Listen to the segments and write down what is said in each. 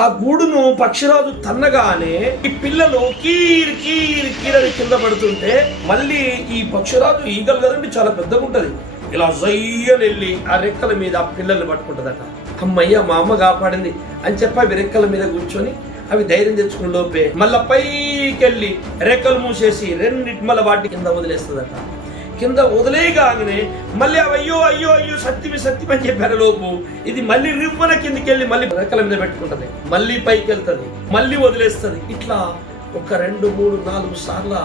ఆ గూడును పక్షిరాజు తన్నగానే ఈ పిల్లలు కీర్ కీర్ కీరని కింద పడుతుంటే మళ్ళీ ఈ పక్షిరాజు ఈగలు కదండి చాలా పెద్దగా ఉంటది, ఇలా జయ్యని వెళ్ళి ఆ రెక్కల మీద ఆ పిల్లల్ని పట్టుకుంటదట. అమ్మయ్య మా అమ్మ కాపాడింది అని చెప్పి అవి రెక్కల మీద కూర్చొని అవి ధైర్యం తెచ్చుకున్న లోపే మళ్ళా పైకెళ్ళి రెక్కలు మూసేసి రెండిటి మళ్ళీ వాటి కింద వదిలేస్తుందట. కింద వదిలేయగానే మళ్ళీ అయ్యో అయ్యో అయ్యో సత్యమి సత్యం అని చెప్పారు లోపు ఇది మళ్ళీ రివ్వన కిందికి వెళ్ళి మళ్ళీ రెక్కల మీద పెట్టుకుంటది, మళ్ళీ పైకి వెళ్తుంది, మళ్ళీ వదిలేస్తుంది. ఇట్లా ఒక 2, 3, 4 సార్లు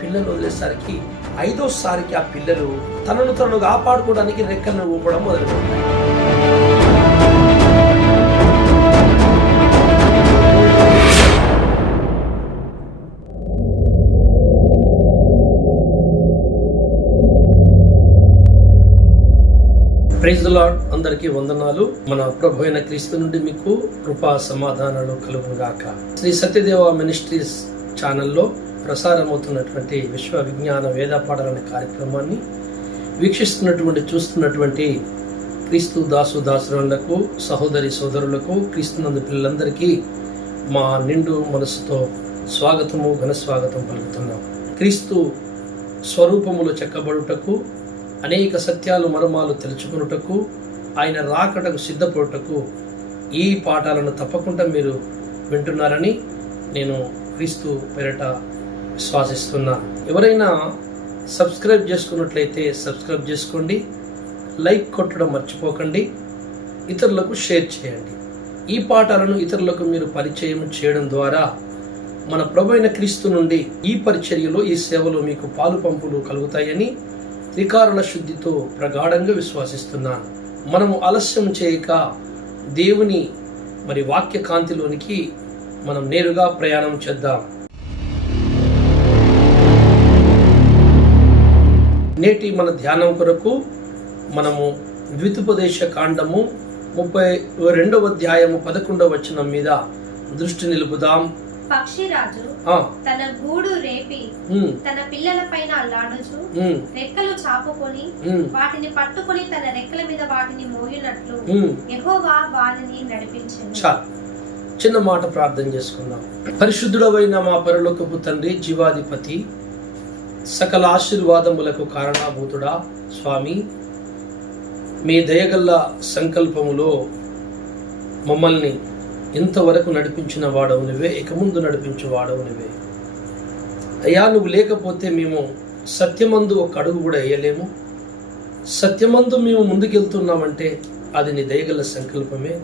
పిల్లలు వదిలేసరికి 5వసారికి ఆ పిల్లలు తనను కాపాడుకోవడానికి రెక్కలను ఊపడం మొదలుపెట్టారు. Praise the Lord. అందరికీ వందనాలు. మన ప్రభు అయిన క్రీస్తు నుండి మీకు కృపా సమాధానాలు కలుగుగాక. శ్రీ సత్యదేవ మినిస్ట్రీస్ ఛానల్లో ప్రసారమవుతున్నటువంటి విశ్వ విజ్ఞాన వేద పాఠాలనే కార్యక్రమాన్ని వీక్షిస్తున్నటువంటి చూస్తున్నటువంటి క్రీస్తు దాసుదాసులకు సహోదరి సోదరులకు క్రీస్తునందు పిల్లలందరికీ మా నిండు మనసుతో స్వాగతము ఘనస్వాగతం పలుకుతున్నాం. క్రీస్తు స్వరూపములు చెక్కబడుటకు, అనేక సత్యాలు మర్మాలు తెలుసుకున్నటకు, ఆయన రాకటకు సిద్ధపడుటకు ఈ పాఠాలను తప్పకుండా మీరు వింటున్నారని నేను క్రీస్తు పేరట విశ్వాసిస్తున్నాను. ఎవరైనా సబ్స్క్రైబ్ చేసుకున్నట్లయితే సబ్స్క్రైబ్ చేసుకోండి, లైక్ కొట్టడం మర్చిపోకండి, ఇతరులకు షేర్ చేయండి. ఈ పాఠాలను ఇతరులకు మీరు పరిచయం చేయడం ద్వారా మన ప్రభు అయిన క్రీస్తు నుండి ఈ పరిచర్యలో ఈ సేవలో మీకు పాలు పంపులు కలుగుతాయని త్రికారణ శుద్ధితో ప్రగాఢంగా విశ్వాసిస్తున్నాను. మనము ఆలస్యం చేయక దేవుని వాక్య కాంతిలోనికి మనం నేరుగా ప్రయాణం చేద్దాం. నేటి మన ధ్యానం కొరకు మనము ద్వితీయోపదేశ కాండము 32వ అధ్యాయము 11వ వచనం మీద దృష్టి నిలుపుదాం. పక్షిరాజు తన గూడు రేపి తన పిల్లల పైన అల్లాడుచు రెక్కలు చాపుకొని వాటిని పట్టుకొని తన రెక్కల మీద వాటిని మోయినట్లు యెహోవా వారిని నడిపించెను. చిన్న మాట ప్రార్థన చేసుకుందాం. పరిశుద్ధుడవైన మా పరలోకపు తండ్రి, జీవాధిపతి, సకల ఆశీర్వాదములకు కారణాభూతుడా స్వామి, మీ దయగల్ల సంకల్పములో మమ్మల్ని ఇంతవరకు నడిపించిన వాడవు నువ్వే, ఇక ముందు నడిపించు వాడవు నువ్వే అయ్యా. నువ్వు లేకపోతే మేము సత్యమందు ఒక అడుగు కూడా వేయలేము. సత్యమందు మేము ముందుకెళ్తున్నామంటే అది నీ దయగల సంకల్పమే.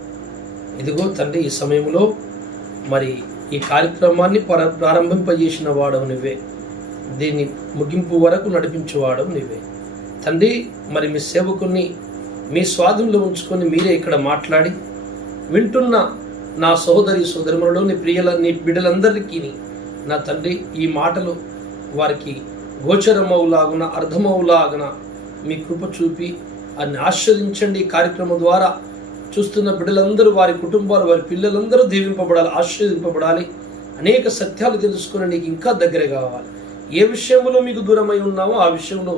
ఇదిగో తండ్రి, ఈ సమయంలో ఈ కార్యక్రమాన్ని ప్రారంభింపజేసిన వాడవు నువ్వే, దీన్ని ముగింపు వరకు నడిపించేవాడవు నువ్వే తండ్రి. మీ సేవకుని మీ స్వాధీనంలో ఉంచుకొని మీరే ఇక్కడ మాట్లాడి వింటున్న నా సోదరి సోదరులలో నీ బిడ్డలందరికీ నా తండ్రి ఈ మాటలు వారికి గోచరమవులాగున అర్థమవులాగున మీ కృప చూపి అన్ని ఆశ్రయించండి. ఈ కార్యక్రమం ద్వారా చూస్తున్న బిడ్డలందరూ, వారి కుటుంబాలు, వారి పిల్లలందరూ దీవింపబడాలి, ఆశీర్వదింపబడాలి. అనేక సత్యాలు తెలుసుకుని నీకు ఇంకా దగ్గర కావాలి. ఏ విషయంలో మీకు దూరమై ఉన్నామో ఆ విషయంలో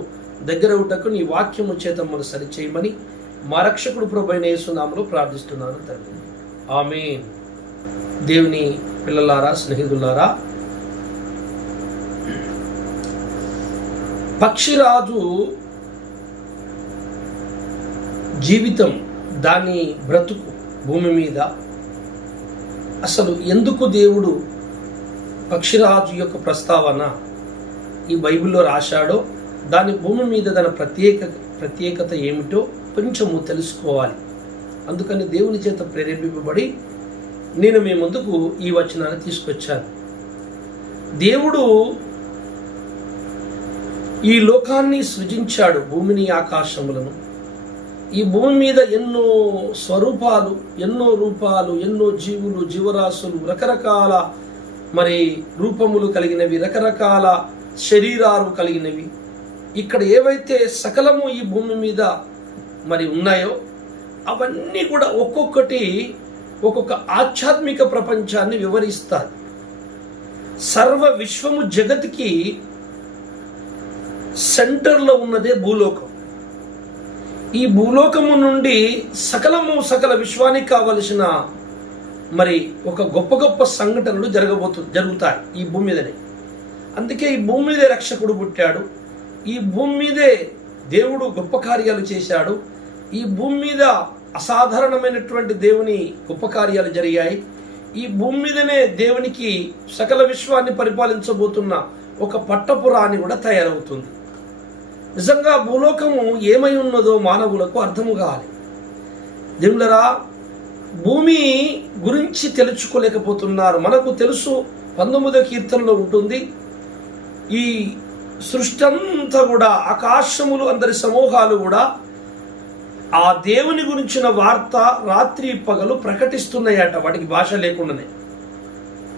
దగ్గర ఉంటకు నీ వాక్యము చేత మనం సరిచేయమని మా రక్షకుడు ప్రభువైన యేసు నామములో ప్రార్థిస్తున్నాను తండ్రి, ఆమేన్. దేవుని పిల్లలారా, స్నేహితులారా, పక్షిరాజు జీవితం, దాని బ్రతుకు భూమి మీద అసలు ఎందుకు దేవుడు పక్షిరాజు యొక్క ప్రస్తావన ఈ బైబిల్లో రాశాడో, దాని భూమి మీద దాని ప్రత్యేకత ఏమిటో కొంచెము తెలుసుకోవాలి. అందుకని దేవుని చేత ప్రేరేపింపబడి నేను మీ ముందుకు ఈ వచనాన్ని తీసుకొచ్చాను. దేవుడు ఈ లోకాన్ని సృజించాడు, భూమిని, ఆకాశములను. ఈ భూమి మీద ఎన్నో స్వరూపాలు, ఎన్నో రూపాలు, ఎన్నో జీవులు, జీవరాశులు, రకరకాల రూపములు కలిగినవి, రకరకాల శరీరాలు కలిగినవి. ఇక్కడ ఏవైతే సకలము ఈ భూమి మీద ఉన్నాయో అవన్నీ కూడా ఒక్కొక్కటి ఒక్కొక్క ఆధ్యాత్మిక ప్రపంచాన్ని వివరిస్తారు. సర్వ విశ్వము జగతికి సెంటర్లో ఉన్నదే భూలోకం. ఈ భూలోకము నుండి సకల విశ్వానికి కావలసిన మరి ఒక గొప్ప గొప్ప సంఘటనలు జరుగుతాయి ఈ భూమి మీదనే. అందుకే ఈ భూమి మీదే రక్షకుడు పుట్టాడు, ఈ భూమి మీదే దేవుడు గొప్ప కార్యాలు చేశాడు, ఈ భూమి మీద అసాధారణమైనటువంటి దేవుని గొప్ప కార్యాలు జరిగాయి. ఈ భూమి మీదనే దేవునికి సకల విశ్వాన్ని పరిపాలించబోతున్న ఒక పట్టపురాణి కూడా తయారవుతుంది. నిజంగా భూలోకము ఏమై ఉన్నదో మానవులకు అర్థము కావాలి. దేవులరా, భూమి గురించి తెలుసుకోలేకపోతున్నారు. మనకు తెలుసు, 19వ కీర్తనలో ఉంటుంది, ఈ సృష్టి అంతా కూడా, ఆకాశములు అందరి సమూహాలు కూడా ఆ దేవుని గురించిన వార్త రాత్రి పగలు ప్రకటిస్తున్నాయట, వాటికి భాష లేకుండానే.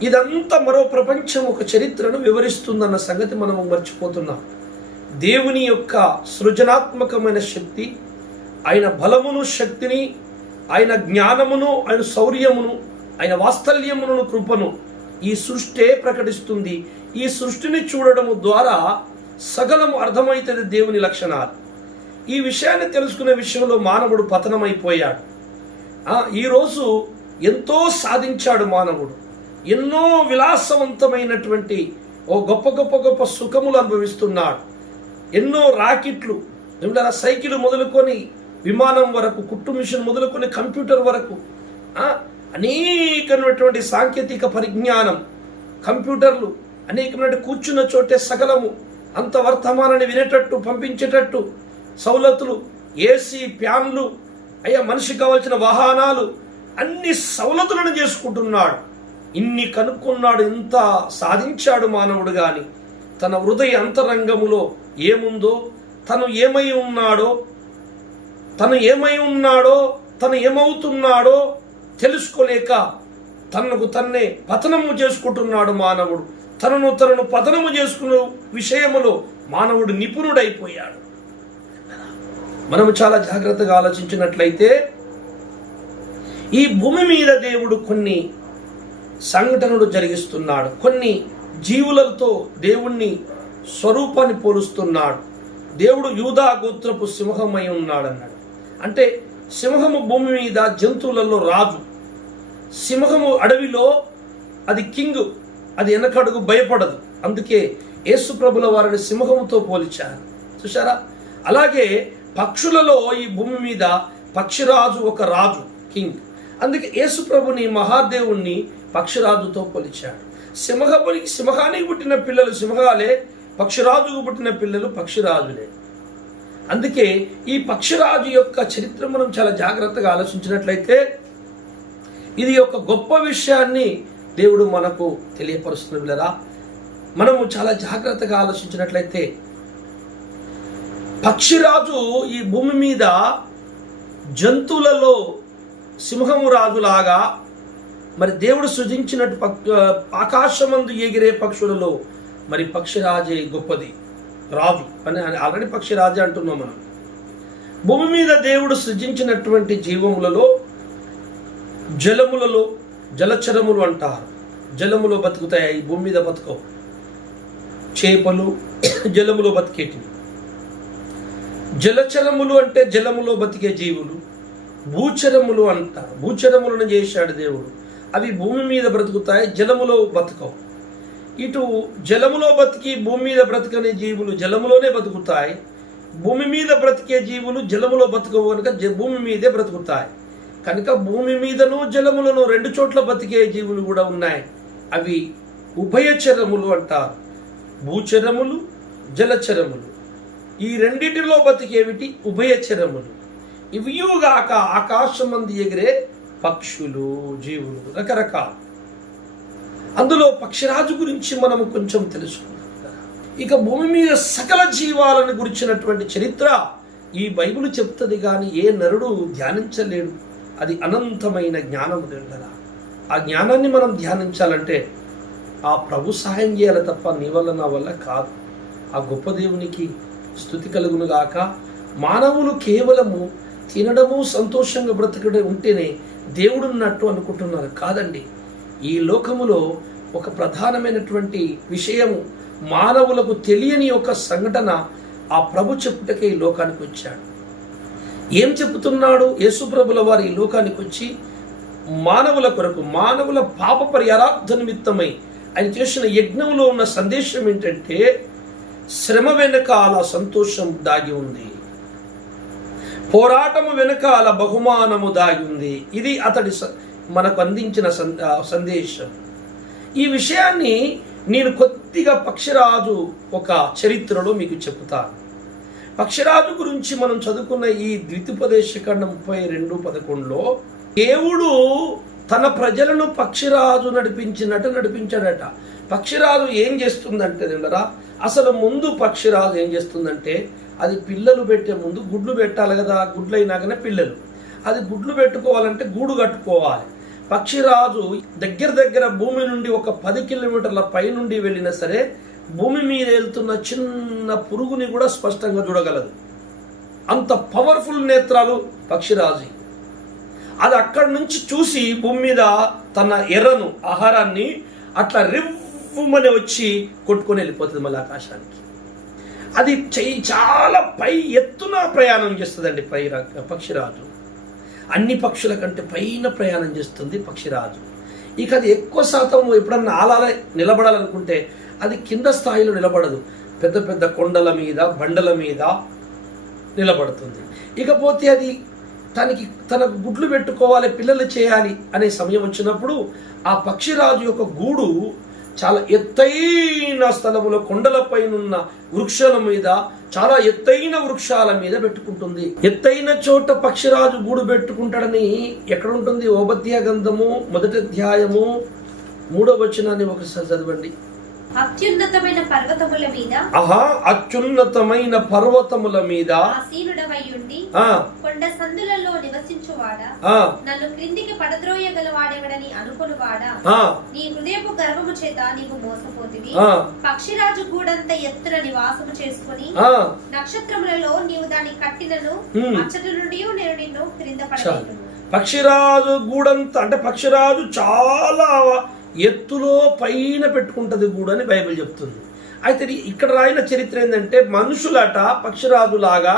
ఇదంతా మరో ప్రపంచం, ఒక చరిత్రను వివరిస్తుందన్న సంగతి మనం మర్చిపోతున్నాం. దేవుని యొక్క సృజనాత్మకమైన శక్తి, ఆయన బలమును, శక్తిని, ఆయన జ్ఞానమును, ఆయన శౌర్యమును, ఆయన వాత్సల్యమును, కృపను ఈ సృష్టి ప్రకటిస్తుంది. ఈ సృష్టిని చూడడము ద్వారా సకలము అర్థమవుతుంది దేవుని లక్షణాలు. ఈ విషయాన్ని తెలుసుకునే విషయంలో మానవుడు పతనమైపోయాడు. ఈరోజు ఎంతో సాధించాడు మానవుడు, ఎన్నో విలాసవంతమైనటువంటి గొప్ప గొప్ప గొప్ప సుఖములు అనుభవిస్తున్నాడు. ఎన్నో రాకెట్లు, ఏమిటా సైకిల్ మొదలుకొని విమానం వరకు, కుట్టు మిషన్ మొదలుకొని కంప్యూటర్ వరకు అనేకమైనటువంటి సాంకేతిక పరిజ్ఞానం, కంప్యూటర్లు, అనేకమైన కూర్చున్న చోటే సకలము అంత వర్తమానాన్ని వినేటట్టు పంపించేటట్టు సౌలతులు, ఏసీ, ఫ్యాన్లు, అయ్యా మనిషికి కావాల్సిన వాహనాలు, అన్ని సౌలతులను చేసుకుంటున్నాడు. ఇన్ని కనుక్కున్నాడు, ఇంత సాధించాడు మానవుడు. కానీ తన హృదయ అంతరంగములో ఏముందో, తను ఏమై ఉన్నాడో, తను ఏమవుతున్నాడో తెలుసుకోలేక తనకు తన్నే పతనము చేసుకుంటున్నాడు మానవుడు. తనను పతనము చేసుకునే విషయములో మానవుడు నిపుణుడైపోయాడు. మనము చాలా జాగ్రత్తగా ఆలోచించినట్లయితే ఈ భూమి మీద దేవుడు కొన్ని సంఘటనలు జరిగిస్తున్నాడు, కొన్ని జీవులతో దేవుణ్ణి స్వరూపాన్ని పోలుస్తున్నాడు. దేవుడు యూదా గోత్రపు సింహమై ఉన్నాడన్నాడు. అంటే సింహము భూమి మీద జంతువులలో రాజు. సింహము అడవిలో అది కింగ్, అది వెనకడుగు భయపడదు. అందుకే యేసు ప్రభుల వారిని సింహముతో పోల్చారు. చూసారా? అలాగే పక్షులలో ఈ భూమి మీద పక్షిరాజు ఒక రాజు, కింగ్. అందుకే యేసు ప్రభుని, మహాదేవుణ్ణి పక్షిరాజుతో పోల్చాడు. సింహానికి పుట్టిన పిల్లలు సింహాలే, పక్షిరాజుకు పుట్టిన పిల్లలు పక్షిరాజులే. అందుకే ఈ పక్షిరాజు యొక్క చరిత్ర మనం చాలా జాగ్రత్తగా ఆలోచించినట్లయితే ఇది ఒక గొప్ప విషయాన్ని దేవుడు మనకు తెలియపరుస్తున్నట్లరా. మనము చాలా జాగ్రత్తగా ఆలోచించినట్లయితే పక్షిరాజు ఈ భూమి మీద జంతువులలో సింహము రాజులాగా, మరి దేవుడు సృజించినట్టు ఆకాశమందు ఎగిరే పక్షులలో మరి పక్షిరాజే గొప్పది, రాజు అని ఆల్రెడీ పక్షిరాజే అంటున్నాం మనం. భూమి మీద దేవుడు సృజించినటువంటి జీవములలో జలములలో జలచరములు అంటారు. జలములో బతుకుతాయి, ఈ భూమి మీద బతుకవు. చేపలు జలములో బతికేటివి. జలచరములు అంటే జలములో బతికే జీవులు. భూచరములు అంటారు, భూచరములను చేశాడు దేవుడు. అవి భూమి మీద బ్రతుకుతాయి, జలములో బతకవు. ఇటు జలములో బతికి భూమి మీద బ్రతకనే జీవులు జలములోనే బతుకుతాయి, భూమి మీద బ్రతికే జీవులు జలములో బతకవు కనుక భూమి మీదే బ్రతుకుతాయి. కనుక భూమి మీదను జలములను రెండు చోట్ల బతికే జీవులు కూడా ఉన్నాయి. అవి ఉభయచరములు అంటారు. భూచరములు, జలచరములు. ఈ రెండిటిలో బతికేవిటి ఉభయచరములు. ఇవియుగాక ఆకాశమందు ఎగిరే పక్షులు, జీవులు రకరకాలు. అందులో పక్షిరాజు గురించి మనము కొంచెం తెలుసుకున్నాం. ఇక భూమి మీద సకల జీవాలను గురించినటువంటి చరిత్ర ఈ బైబిల్ చెప్తుంది, కానీ ఏ నరుడు ధ్యానించలేడు. అది అనంతమైన జ్ఞానము తెలుదా. ఆ జ్ఞానాన్ని మనం ధ్యానించాలంటే ఆ ప్రభు సహాయం చేయాలి తప్ప నీ వల్ల నా వల్ల కాదు. ఆ గొప్ప దేవునికి స్తుతి కలుగును గాక. మానవులు కేవలము తినడము, సంతోషంగా బ్రతకడం ఉంటేనే దేవుడు ఉన్నట్టు అనుకుంటున్నారు. కాదండి. ఈ లోకములో ఒక ప్రధానమైనటువంటి విషయము, మానవులకు తెలియని ఒక సంఘటన ఆ ప్రభు చెప్పుటకే ఈ లోకానికి వచ్చాడు. ఏం చెప్తున్నాడు? యేసు ప్రభుల వారు ఈ లోకానికి వచ్చి మానవుల కొరకు, మానవుల పాప పరిహారార్థ నిమిత్తమై ఆయన చేసిన యజ్ఞంలో ఉన్న సందేశం ఏంటంటే శ్రమ వెనకాల సంతోషం దాగి ఉంది, పోరాటము వెనకాల బహుమానము దాగి ఉంది. ఇది అతడి మనకు అందించిన సందేశం. ఈ విషయాన్ని నేను కొద్దిగా పక్షిరాజు ఒక చరిత్రలో మీకు చెప్తాను. పక్షిరాజు గురించి మనం చదువుకున్న ఈ ద్వితీయోపదేశకాండం 32:11లో దేవుడు తన ప్రజలను పక్షిరాజు నడిపించాడట. పక్షిరాజు ఏం చేస్తుందంటే నిండరా, అసలు ముందు పక్షిరాజు ఏం చేస్తుందంటే అది పిల్లలు పెట్టే ముందు గుడ్లు పెట్టాలి కదా, గుడ్లు అయినాకనే పిల్లలు. అది గుడ్లు పెట్టుకోవాలంటే గూడు కట్టుకోవాలి. పక్షిరాజు దగ్గర భూమి నుండి ఒక 10 కిలోమీటర్ల పై నుండి వెళ్ళినా సరే భూమి మీద వెళ్తున్న చిన్న పురుగుని కూడా స్పష్టంగా చూడగలదు. అంత పవర్ఫుల్ నేత్రాలు పక్షిరాజు. అది అక్కడి నుంచి చూసి భూమి మీద తన ఎర్రను ఆహారాన్ని అట్లా రివ్వుమని వచ్చి కొట్టుకొని వెళ్ళిపోతుంది మళ్ళీ ఆకాశానికి. అది చాలా పై ఎత్తున ప్రయాణం చేస్తుందండి పక్షిరాజు. అన్ని పక్షుల కంటే పైన ప్రయాణం చేస్తుంది పక్షిరాజు. ఇక అది ఎక్కువ శాతం ఎప్పుడన్నా ఆలాలే నిలబడాలనుకుంటే అది కింద స్థాయిలో నిలబడదు, పెద్ద పెద్ద కొండల మీద బండల మీద నిలబడుతుంది. ఇకపోతే అది తన గుడ్లు పెట్టుకోవాలి, పిల్లలు చేయాలి అనే సమయం వచ్చినప్పుడు ఆ పక్షిరాజు యొక్క గూడు చాలా ఎత్తైన స్థలములో కొండలపైనున్న వృక్షాల మీద, చాలా ఎత్తైన వృక్షాల మీద పెట్టుకుంటుంది. ఎత్తైన చోట పక్షిరాజు గూడు పెట్టుకుంటాడని ఎక్కడ ఉంటుంది? ఓబద్య గ్రంథము 1వ అధ్యాయము 3వ వచనాన్ని ఒకసారి చదవండి. అత్యున్నతమైన పర్వతముల మీద, అత్యున్నతమైన పర్వతముల మీద ఆసీనుడవై ఉండి కొండ సందులలో నివసించువాడా, నన్ను క్రిందికి పడద్రోయగలవాడెవడని అనుకొనువాడా, నీ హృదయపు గర్వము చేత నీవు మోసపోతివి. పక్షిరాజు గూడంత ఎత్తున నివాసము చేసుకుని నక్షత్రములలో నీవు దాన్ని కట్టినను అచ్చట నుండి నేను నిన్ను క్రింద పడవేయును. పక్షిరాజు గూడంత అంటే పక్షిరాజు చాలా ఎత్తులో పైన పెట్టుకుంటది గూడు అని బైబిల్ చెప్తుంది. అయితే ఇక్కడ రాయిన చరిత్ర ఏంటంటే మనుషులట పక్షిరాజులాగా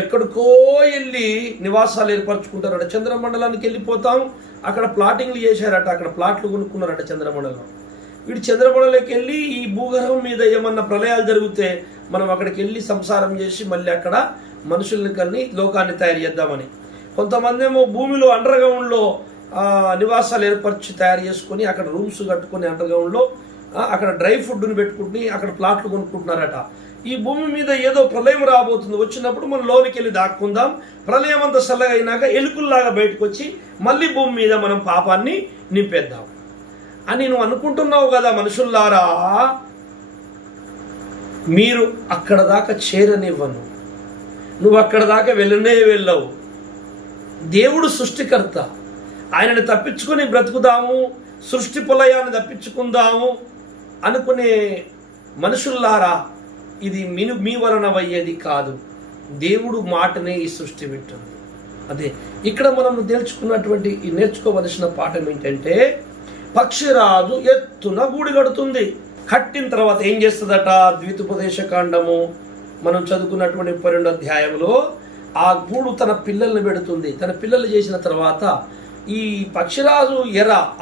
ఎక్కడికో వెళ్ళి నివాసాలు ఏర్పరచుకుంటారట. చంద్రమండలానికి వెళ్ళిపోతాం, అక్కడ ప్లాటింగ్లు చేశారట, అక్కడ ప్లాట్లు కొనుక్కున్నారట చంద్రమండలం. వీడు చంద్రమండలంకి వెళ్ళి ఈ భూగర్భం మీద ఏమన్నా ప్రళయాలు జరిగితే మనం అక్కడికి వెళ్ళి సంసారం చేసి మళ్ళీ అక్కడ మనుషుల్ని కన్ని లోకాన్ని తయారు చేద్దామని. కొంతమంది ఏమో భూమిలో అండర్ గ్రౌండ్లో నివాసాలు ఏర్పరిచి తయారు చేసుకొని అక్కడ రూమ్స్ కట్టుకొని అండర్ గ్రౌండ్లో అక్కడ డ్రై ఫుడ్ని పెట్టుకుని అక్కడ ప్లాట్లు కొనుక్కుంటున్నారట. ఈ భూమి మీద ఏదో ప్రళయం రాబోతుంది, వచ్చినప్పుడు మనం లోనికి వెళ్ళి దాక్కుందాం, ప్రళయం అంతా చల్లగా అయినాక ఎలుకల్లాగా బయటకు వచ్చి మళ్ళీ భూమి మీద మనం పాపాన్ని నింపేద్దాం అని నువ్వు అనుకుంటున్నావు కదా. మనుషుల్లారా, మీరు అక్కడ దాకా చేరనివ్వను, నువ్వు అక్కడ దాకా వెళ్ళవు. దేవుడు సృష్టికర్త, ఆయనని తప్పించుకొని బ్రతుకుదాము, సృష్టి పొలయాన్ని తప్పించుకుందాము అనుకునే మనుషుల్లారా, ఇది మీ వలన అయ్యేది కాదు. దేవుడు మాటనే ఈ సృష్టి పెట్టింది. అదే ఇక్కడ మనం నేర్చుకోవలసిన పాఠం ఏంటంటే పక్షిరాజు ఎత్తున గూడు కడుతుంది. కట్టిన తర్వాత ఏం చేస్తుందట? ద్వితీయోపదేశకాండము మనం చదువుకున్నటువంటి 12వ అధ్యాయంలో ఆ గూడు తన పిల్లల్ని పెడుతుంది. తన పిల్లలు చేసిన తర్వాత ఈ పక్షిరాజు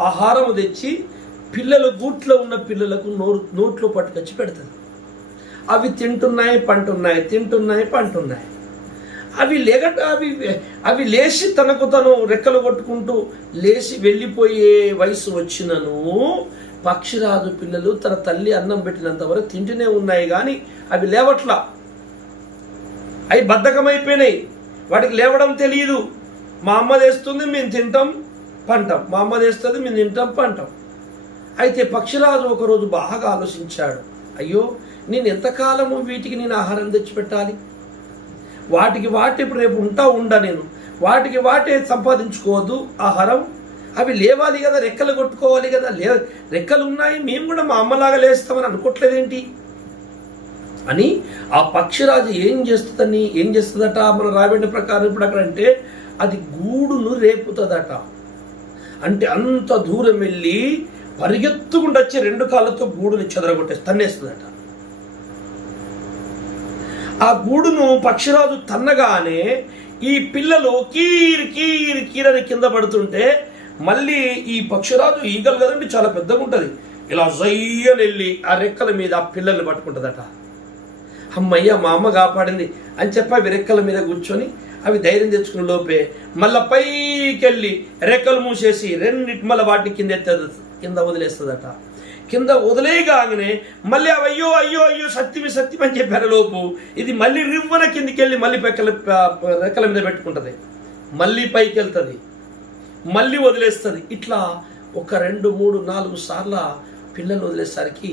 ఆహారము తెచ్చి పిల్లలు గూట్లో ఉన్న పిల్లలకు నోట్లో పట్టుకొచ్చి పెడుతుంది. అవి తింటున్నాయి పంటున్నాయి. అవి లేచి తనకు తను రెక్కలు కొట్టుకుంటూ లేచి వెళ్ళిపోయే వయసు వచ్చినను పక్షిరాజు పిల్లలు తన తల్లి అన్నం పెట్టినంత వరకు తింటూనే ఉన్నాయి, కానీ అవి లేవట్లా. అవి బద్ధకమైపోయినాయి, వాటికి లేవడం తెలియదు. మా అమ్మ తెస్తుంది, మేము తింటాం పంటాం, మా అమ్మ తెస్తుంది, మేము తింటాం పంటాం. అయితే పక్షిరాజు ఒకరోజు బాగా ఆలోచించాడు, అయ్యో నేను ఎంతకాలము వీటికి నేను ఆహారం తెచ్చిపెట్టాలి, వాటికి ఇప్పుడు రేపు ఉండా నేను వాటికి వాటే సంపాదించుకోవద్దు ఆహారం, అవి లేవాలి కదా, రెక్కలు కొట్టుకోవాలి కదా, రెక్కలు ఉన్నాయి, మేము కూడా మా అమ్మలాగా లేస్తామని అనుకోవట్లేదేంటి అని ఆ పక్షిరాజు ఏం చేస్తుందట మన రాబడిన ప్రకారం ఇప్పుడు అక్కడ అంటే అది గూడును రేపుతుందట. అంటే అంత దూరం వెళ్ళి పరిగెత్తుకుంటూ వచ్చి 2 కాళ్ళతో గూడుని తన్నేస్తుందట. ఆ గూడును పక్షిరాజు తన్నగానే ఈ పిల్లలు కీర్ కీర్ కీర్ అని కింద పడుతుంటే మళ్ళీ ఈ పక్షిరాజు ఈగలు కదండి చాలా పెద్దగా ఉంటుంది, ఇలా జయ్యని వెళ్ళి ఆ రెక్కల మీద ఆ పిల్లల్ని పట్టుకుంటుందట. అమ్మయ్య మా అమ్మ కాపాడింది అని చెప్పి అవి రెక్కల మీద కూర్చొని అవి ధైర్యం తెచ్చుకున్న లోపే మళ్ళీ పైకి వెళ్ళి రెక్కలు మూసేసి రెండిటి మళ్ళీ వాటిని కింద వదిలేస్తుందట. కింద వదిలేయగానే మళ్ళీ అవి అయ్యో అయ్యో అయ్యో సత్యమి సత్యం అని చెప్పారు లోపు ఇది మళ్ళీ రివ్వన కిందికి వెళ్ళి మళ్ళీ రెక్కల మీద పెట్టుకుంటుంది, మళ్ళీ పైకి వెళ్తుంది, మళ్ళీ వదిలేస్తుంది. ఇట్లా 1 2 3 4 సార్లు పిల్లలు వదిలేసరికి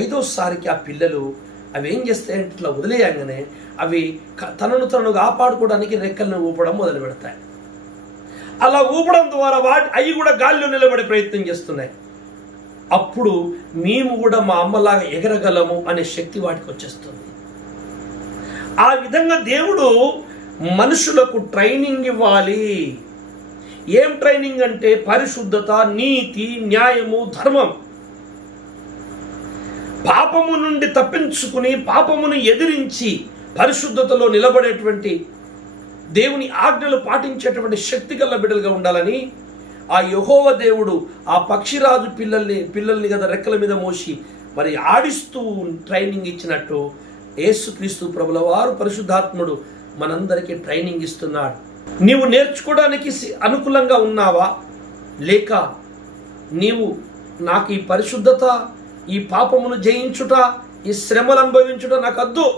5వసారికి ఆ పిల్లలు అవి ఏం చేస్తాయంటే ఇట్లా వదిలేయంగానే అవి తనను కాపాడుకోవడానికి రెక్కలను ఊపడం మొదలు పెడతాయి. అలా ఊపడం ద్వారా అవి కూడా గాలిలో నిలబడే ప్రయత్నం చేస్తున్నాయి. అప్పుడు మేము కూడా మా అమ్మలాగా ఎగరగలము అనే శక్తి వాటికి వచ్చేస్తుంది. ఆ విధంగా దేవుడు మనుషులకు ట్రైనింగ్ ఇవ్వాలి. ఏం ట్రైనింగ్ అంటే పరిశుద్ధత, నీతి, న్యాయము, ధర్మం. పాపము నుండి తప్పించుకుని పాపమును ఎదిరించి పరిశుద్ధతలో నిలబడేటువంటి దేవుని ఆజ్ఞలు పాటించేటువంటి శక్తి గల బిడ్డలుగా ఉండాలని ఆ యెహోవా దేవుడు ఆ పక్షిరాజు పిల్లల్ని కదా రెక్కల మీద మోసి మరి ఆడిస్తూ ట్రైనింగ్ ఇచ్చినట్టు యేసుక్రీస్తు ప్రభుల వారు పరిశుద్ధాత్ముడు మనందరికీ ట్రైనింగ్ ఇస్తున్నాడు. నీవు నేర్చుకోవడానికి అనుకూలంగా ఉన్నావా, లేక నీవు నాకు ఈ పరిశుద్ధత, ఈ పాపమును జయించుట, ఈ శ్రమలు అనుభవించుట నాకు వద్దు,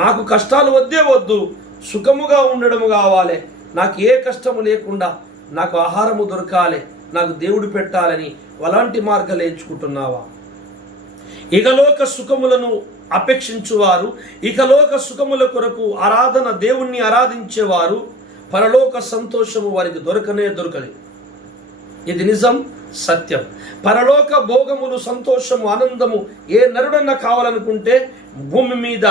నాకు కష్టాలు వద్దు, సుఖముగా ఉండడము కావాలి, నాకు ఏ కష్టము లేకుండా నాకు ఆహారము దొరకాలి, నాకు దేవుడు పెట్టాలని అలాంటి మార్గాలు ఎంచుకుంటున్నావా? ఇకలోక సుఖములను అపేక్షించువారు, ఇకలోక సుఖముల కొరకు దేవుణ్ణి ఆరాధించేవారు పరలోక సంతోషము వారికి దొరకదు. ఇది నిజం, సత్యం. పరలోక భోగములు, సంతోషము, ఆనందము ఏ నరుడన్నా కావాలనుకుంటే భూమి మీద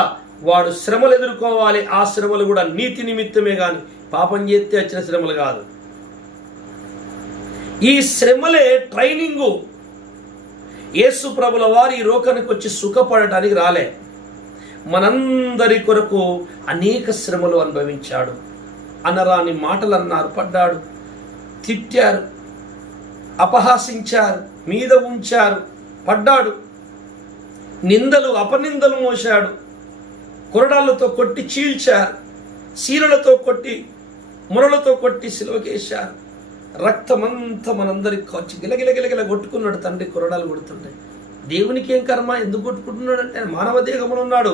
వాడు శ్రమలు ఎదుర్కోవాలి. ఆ శ్రమలు కూడా నీతి నిమిత్తమే కానీ పాపం చేస్తే వచ్చిన శ్రమలు కాదు. ఈ శ్రమలే ట్రైనింగు. యేసు ప్రభుల వారు ఈ లోకానికి వచ్చి సుఖపడటానికి రాలే, మనందరి కొరకు అనేక శ్రమలు అనుభవించాడు. అనరాని మాటలు అన్నారు, పడ్డాడు, తిట్టారు, అపహాసించారు, మీద ఉంచారు, పడ్డాడు, నిందలు అపనిందలు మోశాడు, కొరడాలతో కొట్టి చీల్చారు, శీలలతో కొట్టి మురలతో కొట్టి సిలువకేశారు. రక్తమంతా మనందరికి వచ్చి గిలగిలగిలగిల కొట్టుకున్నాడు. తండ్రి కొరడాలు కొడుతుంటాయి. దేవునికి ఏం కర్మ, ఎందుకు కొట్టుకుంటున్నాడు అంటే మానవ దేహమును ఉన్నాడు,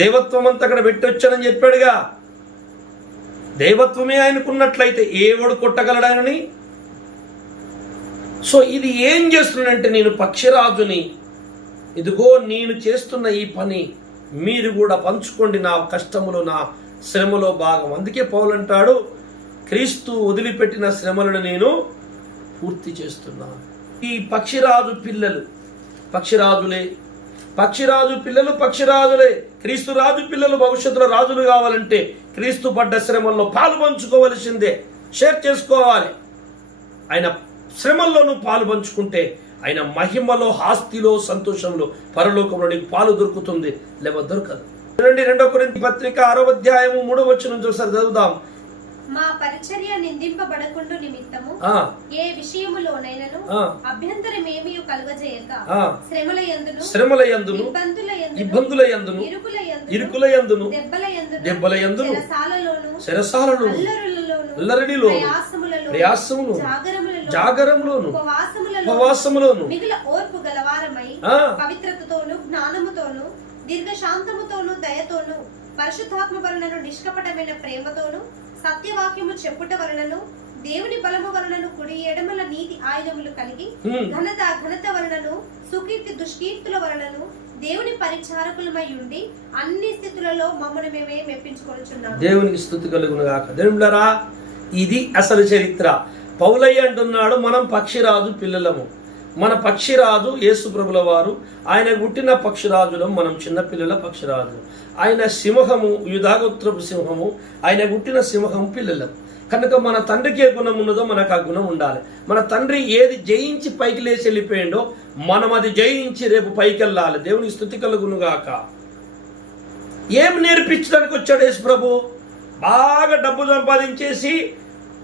దేవత్వం అంతా అక్కడ పెట్టొచ్చానని చెప్పాడుగా. దైవత్వమే ఆయనకున్నట్లయితే ఏవాడు కొట్టగలడానని. సో ఇది ఏం చేస్తున్నాడంటే, నేను పక్షిరాజుని, ఇదిగో నేను చేస్తున్న ఈ పని మీరు కూడా పంచుకోండి, నా కష్టములో నా శ్రమలో భాగం. అందుకే పౌలు అంటాడు, క్రీస్తు వదిలిపెట్టిన శ్రమలను నేను పూర్తి చేస్తున్నాను. ఈ పక్షిరాజు పిల్లలు పక్షిరాజులే. క్రీస్తు రాజు పిల్లలు భవిష్యత్తులో రాజులు కావాలంటే క్రీస్తు పడ్డ శ్రమల్లో పాలు పంచుకోవలసిందే, షేర్ చేసుకోవాలి. ఆయన శ్రమల్లోనూ పాలు పంచుకుంటే ఆయన మహిమలో, ఆస్తిలో, సంతోషంలో, పరలోకంలో నీకు పాలు దొరుకుతుంది, లేకపోతే దొరకదు. 2 కొరింథీ పత్రిక 6వ అధ్యాయము 3వ వచనం ఒకసారి చదువుదాం. మా పరిచర్య నిందింపబడకుండు నిమిత్తము ఏ విషయములోనైనను అభ్యంతరమేమీ కలుగజేయక శ్రమలయందును ఇబ్బందులయందును ఇరుకులయందును దెబ్బలయందును చెరసాలలోను అల్లరిలోను ప్రయాసములోను జాగరములోను ఉపవాసములోను మిగిలిన ఓర్పు గలవారమై పవిత్రతతోను జ్ఞానముతోను దీర్ఘశాంతముతోను దయతోను పరిశుద్ధాత్మ వలనను నిష్కపటమైన ప్రేమతోను సత్యవాక్యము చెప్పుట వలనను దేవుని బలము వలనను కుడి ఎడమల నీతి ఆయుధములు కలిగి ఘనత వలనను సుకీర్తి దుష్కీర్తుల వలనను దేవుని పరిచారకులమై ఉండి అన్ని స్థితులలో మమ్మల్ని మేమే మెప్పించుకొనుచున్నాము. దేవునికి స్తుతి కలుగును గాక. దేవులారా, ఇది అసలు చరిత్ర. పౌలయ్య అంటున్నాడు, మనం పక్షిరాజు పిల్లలము. మన పక్షిరాజు యేసు ప్రభుల వారు, ఆయన పుట్టిన పక్షిరాజులం, మనం చిన్నపిల్లల పక్షిరాజు. ఆయన సింహము, యూదాగోత్రపు సింహము, ఆయన పుట్టిన సింహము పిల్లలం. కనుక మన తండ్రికి ఏ గుణం ఉన్నదో మనకు ఆ గుణం ఉండాలి. మన తండ్రి ఏది జయించి పైకి లేచి వెళ్ళిపోయిండో మనం అది జయించి రేపు పైకి వెళ్ళాలి. దేవుని స్తుతి కలుగునుగాక. ఏం నేర్పించడానికి వచ్చాడు యేసు ప్రభు? బాగా డబ్బు సంపాదించేసి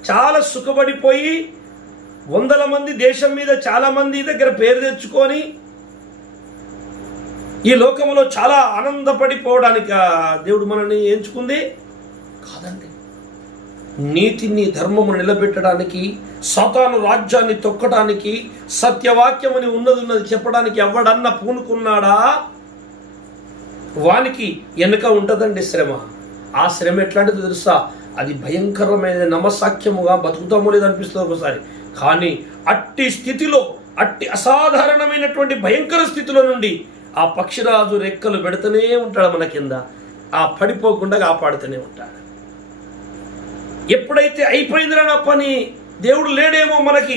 చాలా సుఖపడిపోయి వందల మంది దేశం మీద చాలా మంది దగ్గర పేరు తెచ్చుకొని ఈ లోకంలో చాలా ఆనందపడిపోవడానికి దేవుడు మనల్ని ఎంచుకుంది కాదండి. నీతిని ధర్మమును నిలబెట్టడానికి, సాతాను రాజ్యాన్ని తొక్కడానికి, సత్యవాక్యమని ఉన్నది చెప్పడానికి ఎవడన్నా పూనుకున్నాడా వానికి వెనుక ఉంటుందండి శ్రమ. ఆ శ్రమ ఎట్లాంటిది తెలుసా? అది భయంకరమైన నమ్మసాఖ్యముగా బతుకుతామో లేదో అనిపిస్తుంది ఒకసారి. కానీ అట్టి స్థితిలో, అట్టి అసాధారణమైనటువంటి భయంకర స్థితిలో నుండి ఆ పక్షిరాజు రెక్కలు పెడుతూనే ఉంటాడు మన కింద, ఆ పడిపోకుండా కాపాడుతూనే ఉంటాడు. ఎప్పుడైతే అయిపోయిందిరా నా పని, దేవుడు లేడేమో మనకి,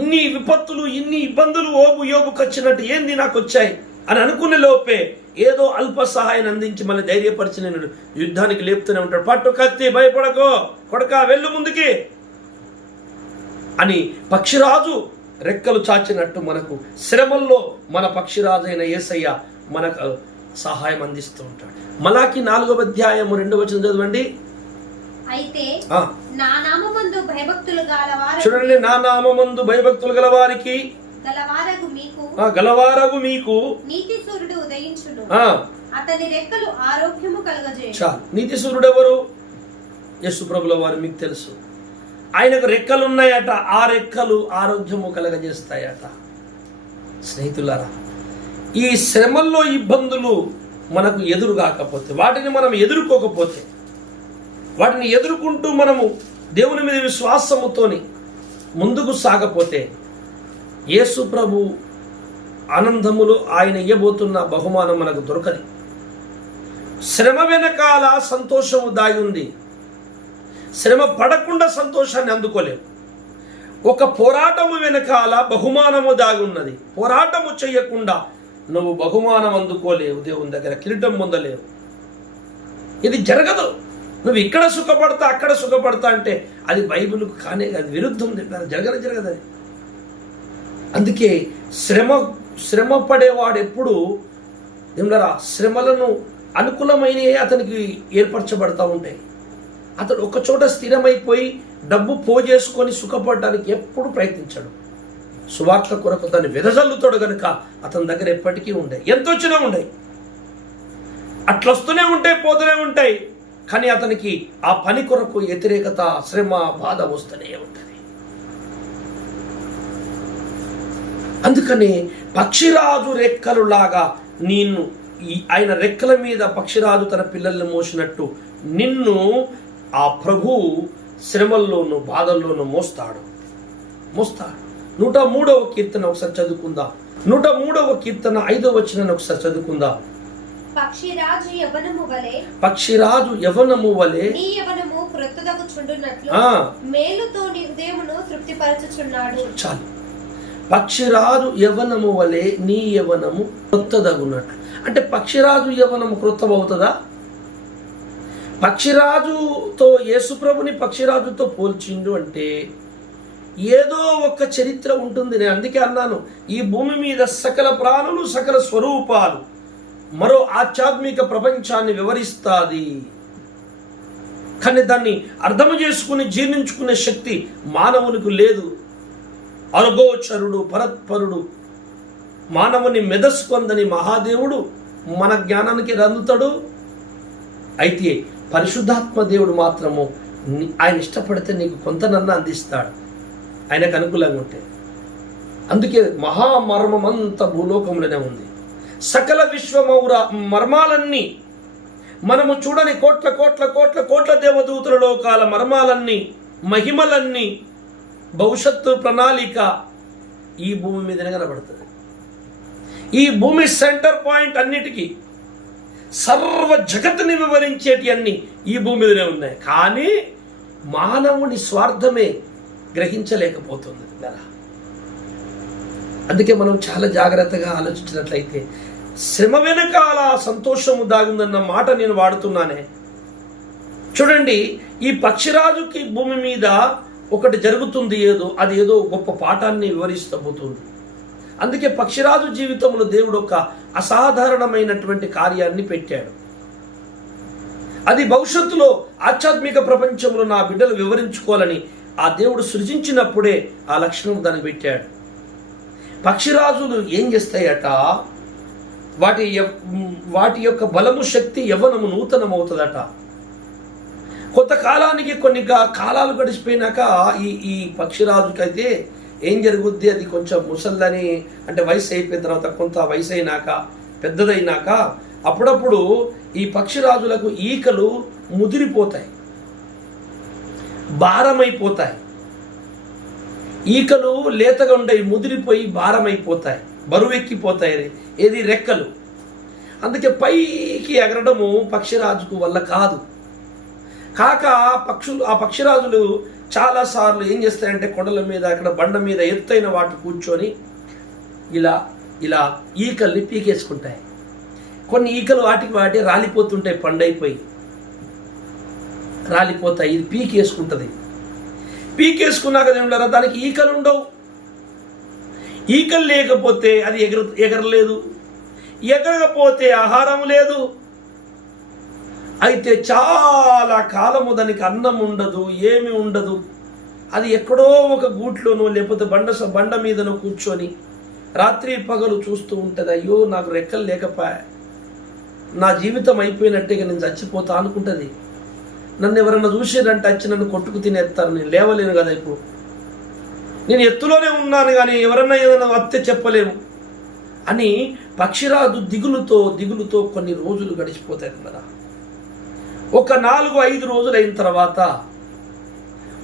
ఇన్ని విపత్తులు ఇన్ని ఇబ్బందులు యోబుకు వచ్చినట్టు ఏంది నాకు వచ్చాయి అని అనుకునే లోపే ఏదో అల్ప సహాయాన్ని అందించి మళ్ళీ ధైర్యపరిచి నేను యుద్ధానికి లేపుతూనే ఉంటాడు. పట్టు కత్తి, భయపడకో కొడక, వెళ్ళు ముందుకి అని పక్షిరాజు రెక్కలు చాచినట్టు మనకు శ్రమల్లో మన పక్షిరాజు అయిన యేసయ్య మనకు సహాయం అందిస్తూ ఉంటాడు. మలాకి 4వ అధ్యాయము 2వ వచనం చదవండి. అయితే నా నామమందు భయభక్తులు గలవారు, చూడండి, నా నామమందు భయభక్తులు గలవారికి గలవారగు మీకు నీతి సూర్యుడు ఉదయించును, అతని రెక్కలు ఆరోగ్యము కలుగజేయును. చాలు. నీతి సూర్యుడు ఎవరు? యేసు ప్రభుల వారు. మీకు తెలుసు, ఆయనకు రెక్కలు ఉన్నాయట, ఆ రెక్కలు ఆరోగ్యము కలగజేస్తాయట. స్నేహితులారా, ఈ శ్రమల్లో ఇబ్బందులు మనకు ఎదురు కాకపోతే, వాటిని మనం ఎదుర్కోకపోతే, వాటిని ఎదుర్కొంటూ మనము దేవుని మీద విశ్వాసముతోని ముందుకు సాగపోతే యేసు ప్రభు ఆనందములో ఆయన ఇయ్యబోతున్న బహుమానం మనకు దొరకదు. శ్రమ వెనకాల సంతోషము దాగి ఉంది. శ్రమ పడకుండా సంతోషాన్ని అందుకోలేవు. ఒక పోరాటము వెనకాల బహుమానము దాగి ఉన్నది. పోరాటము చేయకుండా నువ్వు బహుమానం అందుకోలేవు, దేవుని దగ్గర కిరీటం పొందలేవు. ఇది జరగదు. నువ్వు ఇక్కడ సుఖపడతా అక్కడ సుఖపడతా అంటే అది బైబిల్కు కానే కాదు, విరుద్ధం. జరగదు అది. అందుకే శ్రమ పడేవాడు ఎప్పుడు ఏమరా, శ్రమలను అనుకూలమైనవి అతనికి ఏర్పరచబడతా ఉంటాయి. అతడు ఒక చోట స్థిరమైపోయి డబ్బు పోజేసుకొని సుఖపడడానికి ఎప్పుడు ప్రయత్నించాడు. సువార్త కొరకు దాన్ని వెదజల్లుతాడు కనుక అతని దగ్గర ఎప్పటికీ ఉండే, ఎంత వచ్చినా ఉండే, అట్లొస్తూనే ఉంటాయి, పోతూనే ఉంటాయి. కానీ అతనికి ఆ పని కొరకు వ్యతిరేకత, శ్రమ, బాధ వస్తూనే ఉంటుంది. అందుకని పక్షిరాజు రెక్కలు లాగా నిన్ను, ఆయన రెక్కల మీద పక్షిరాజు తన పిల్లల్ని మోసినట్టు నిన్ను ఆ ప్రభు శ్రమల్లోనూ బాధల్లోనూ మోస్తాడు. 103వ కీర్తన ఒకసారి చదువుకుందాం. 103వ కీర్తన 5వ వచనాన్ని ఒకసారి చదువుకుందాం. పక్షిరాజు యవనము వలె నీ యవనము క్రొత్తదగుచుండునట్లు మేలుతో నీ హృదయమును తృప్తిపరచుచున్నాడు. చాలు. పక్షిరాజు యవనము వలె నీ యవనము క్రొత్తదగునట్లు అంటే పక్షిరాజు యవనము క్రొత్తమవుతుందా? పక్షిరాజుతో యేసుప్రభుని పక్షిరాజుతో పోల్చిండు అంటే ఏదో ఒక చరిత్ర ఉంటుంది. నేను అందుకే అన్నాను, ఈ భూమి మీద సకల ప్రాణులు, సకల స్వరూపాలు మరో ఆధ్యాత్మిక ప్రపంచాన్ని వివరిస్తాది. కానీ దాన్ని అర్థం చేసుకుని జీర్ణించుకునే శక్తి మానవునికి లేదు. అర్గోచరుడు, పరత్పరుడు, మానవుని మెదస్కొందని మహాదేవుడు మన జ్ఞానానికి రందుతాడు. అయితే పరిశుద్ధాత్మ దేవుడు మాత్రము ఆయన ఇష్టపడితే నీకు కొంతనన్నా అందిస్తాడు, ఆయనకు అనుకూలంగా ఉంటే. అందుకే మహామర్మం అంతా భూలోకంలోనే ఉంది. సకల విశ్వమౌర మర్మాలన్నీ, మనము చూడని కోట్ల కోట్ల కోట్ల కోట్ల దేవదూతుల లోకాల మర్మాలన్నీ, మహిమలన్నీ, భవిష్యత్తు ప్రణాళిక ఈ భూమి మీదనే కనబడుతుంది. ఈ భూమి సెంటర్ పాయింట్ అన్నిటికీ, సర్వ జగత్తుని వివరించేటి అన్ని ఈ భూమి మీదనే ఉన్నాయి. కానీ మానవుని స్వార్థమే గ్రహించలేకపోతుంది కదా. అందుకే మనం చాలా జాగ్రత్తగా ఆలోచించినట్లయితే శ్రమ వెనకాల సంతోషము దాగుందన్న మాట నేను వాడుతున్నానే. చూడండి, ఈ పక్షిరాజుకి భూమి మీద ఒకటి జరుగుతుంది, అది ఏదో గొప్ప పాఠాన్ని వివరిస్తబోతుంది. అందుకే పక్షిరాజు జీవితంలో దేవుడు ఒక అసాధారణమైనటువంటి కార్యాన్ని పెట్టాడు. అది భవిష్యత్తులో ఆధ్యాత్మిక ప్రపంచంలో నా బిడ్డలు వివరించుకోవాలని ఆ దేవుడు సృజించినప్పుడే ఆ లక్షణం దానికి పెట్టాడు. పక్షిరాజులు ఏం చేస్తాయట, వాటి యొక్క బలము, శక్తి, యవ్వనము నూతనమవుతుందట. కొంతకాలానికి కొన్ని కాలాలు గడిచిపోయినాక ఈ పక్షిరాజుకైతే ఏం జరుగుద్ది, అది కొంచెం ముసల్లని అంటే వయసు అయిపోయిన తర్వాత, కొంత వయసు అయినాక, పెద్దదైనాక అప్పుడప్పుడు ఈ పక్షిరాజులకు ఈకలు ముదిరిపోతాయి, భారమైపోతాయి. ఈకలు లేతగా ఉండయి, ముదిరిపోయి భారమైపోతాయి, బరువెక్కిపోతాయి. ఏది? రెక్కలు. అందుకే పైకి ఎగరడము పక్షిరాజుకు వల్ల కాదు. కాక ఆ పక్షిరాజులు చాలాసార్లు ఏం చేస్తాయంటే కొండల మీద, అక్కడ బండ మీద, ఎత్తైన వాటి కూర్చొని ఇలా ఈకల్ని పీకేసుకుంటాయి. కొన్ని ఈకలు వాటి రాలిపోతుంటాయి, పండైపోయి రాలిపోతాయి. ఇది పీకేసుకుంటుంది. పీకేసుకున్నాక ఏమిటారా, దానికి ఈకలు ఉండవు. ఈకలు లేకపోతే అది ఎగరలేదు, ఎగరకపోతే ఆహారం లేదు. అయితే చాలా కాలము దానికి అన్నం ఉండదు, ఏమి ఉండదు. అది ఎక్కడో ఒక గూట్లోనో లేకపోతే బండ మీదనో కూర్చొని రాత్రి పగలు చూస్తూ ఉంటుంది. అయ్యో నాకు రెక్కలు లేకపోయా, నా జీవితం అయిపోయినట్టే, నేను చచ్చిపోతా అనుకుంటుంది. నన్ను ఎవరన్నా చూసేదంటే వచ్చి నన్ను కొట్టుకు తినేస్తారు, నేను లేవలేను కదా, ఇప్పుడు నేను ఎత్తులోనే ఉన్నాను కానీ ఎవరన్నా ఏదైనా వస్తే చెప్పలేము అని పక్షిరాజు దిగులుతో కొన్ని రోజులు గడిచిపోతాయి కదా. ఒక 4-5 రోజులు అయిన తర్వాత,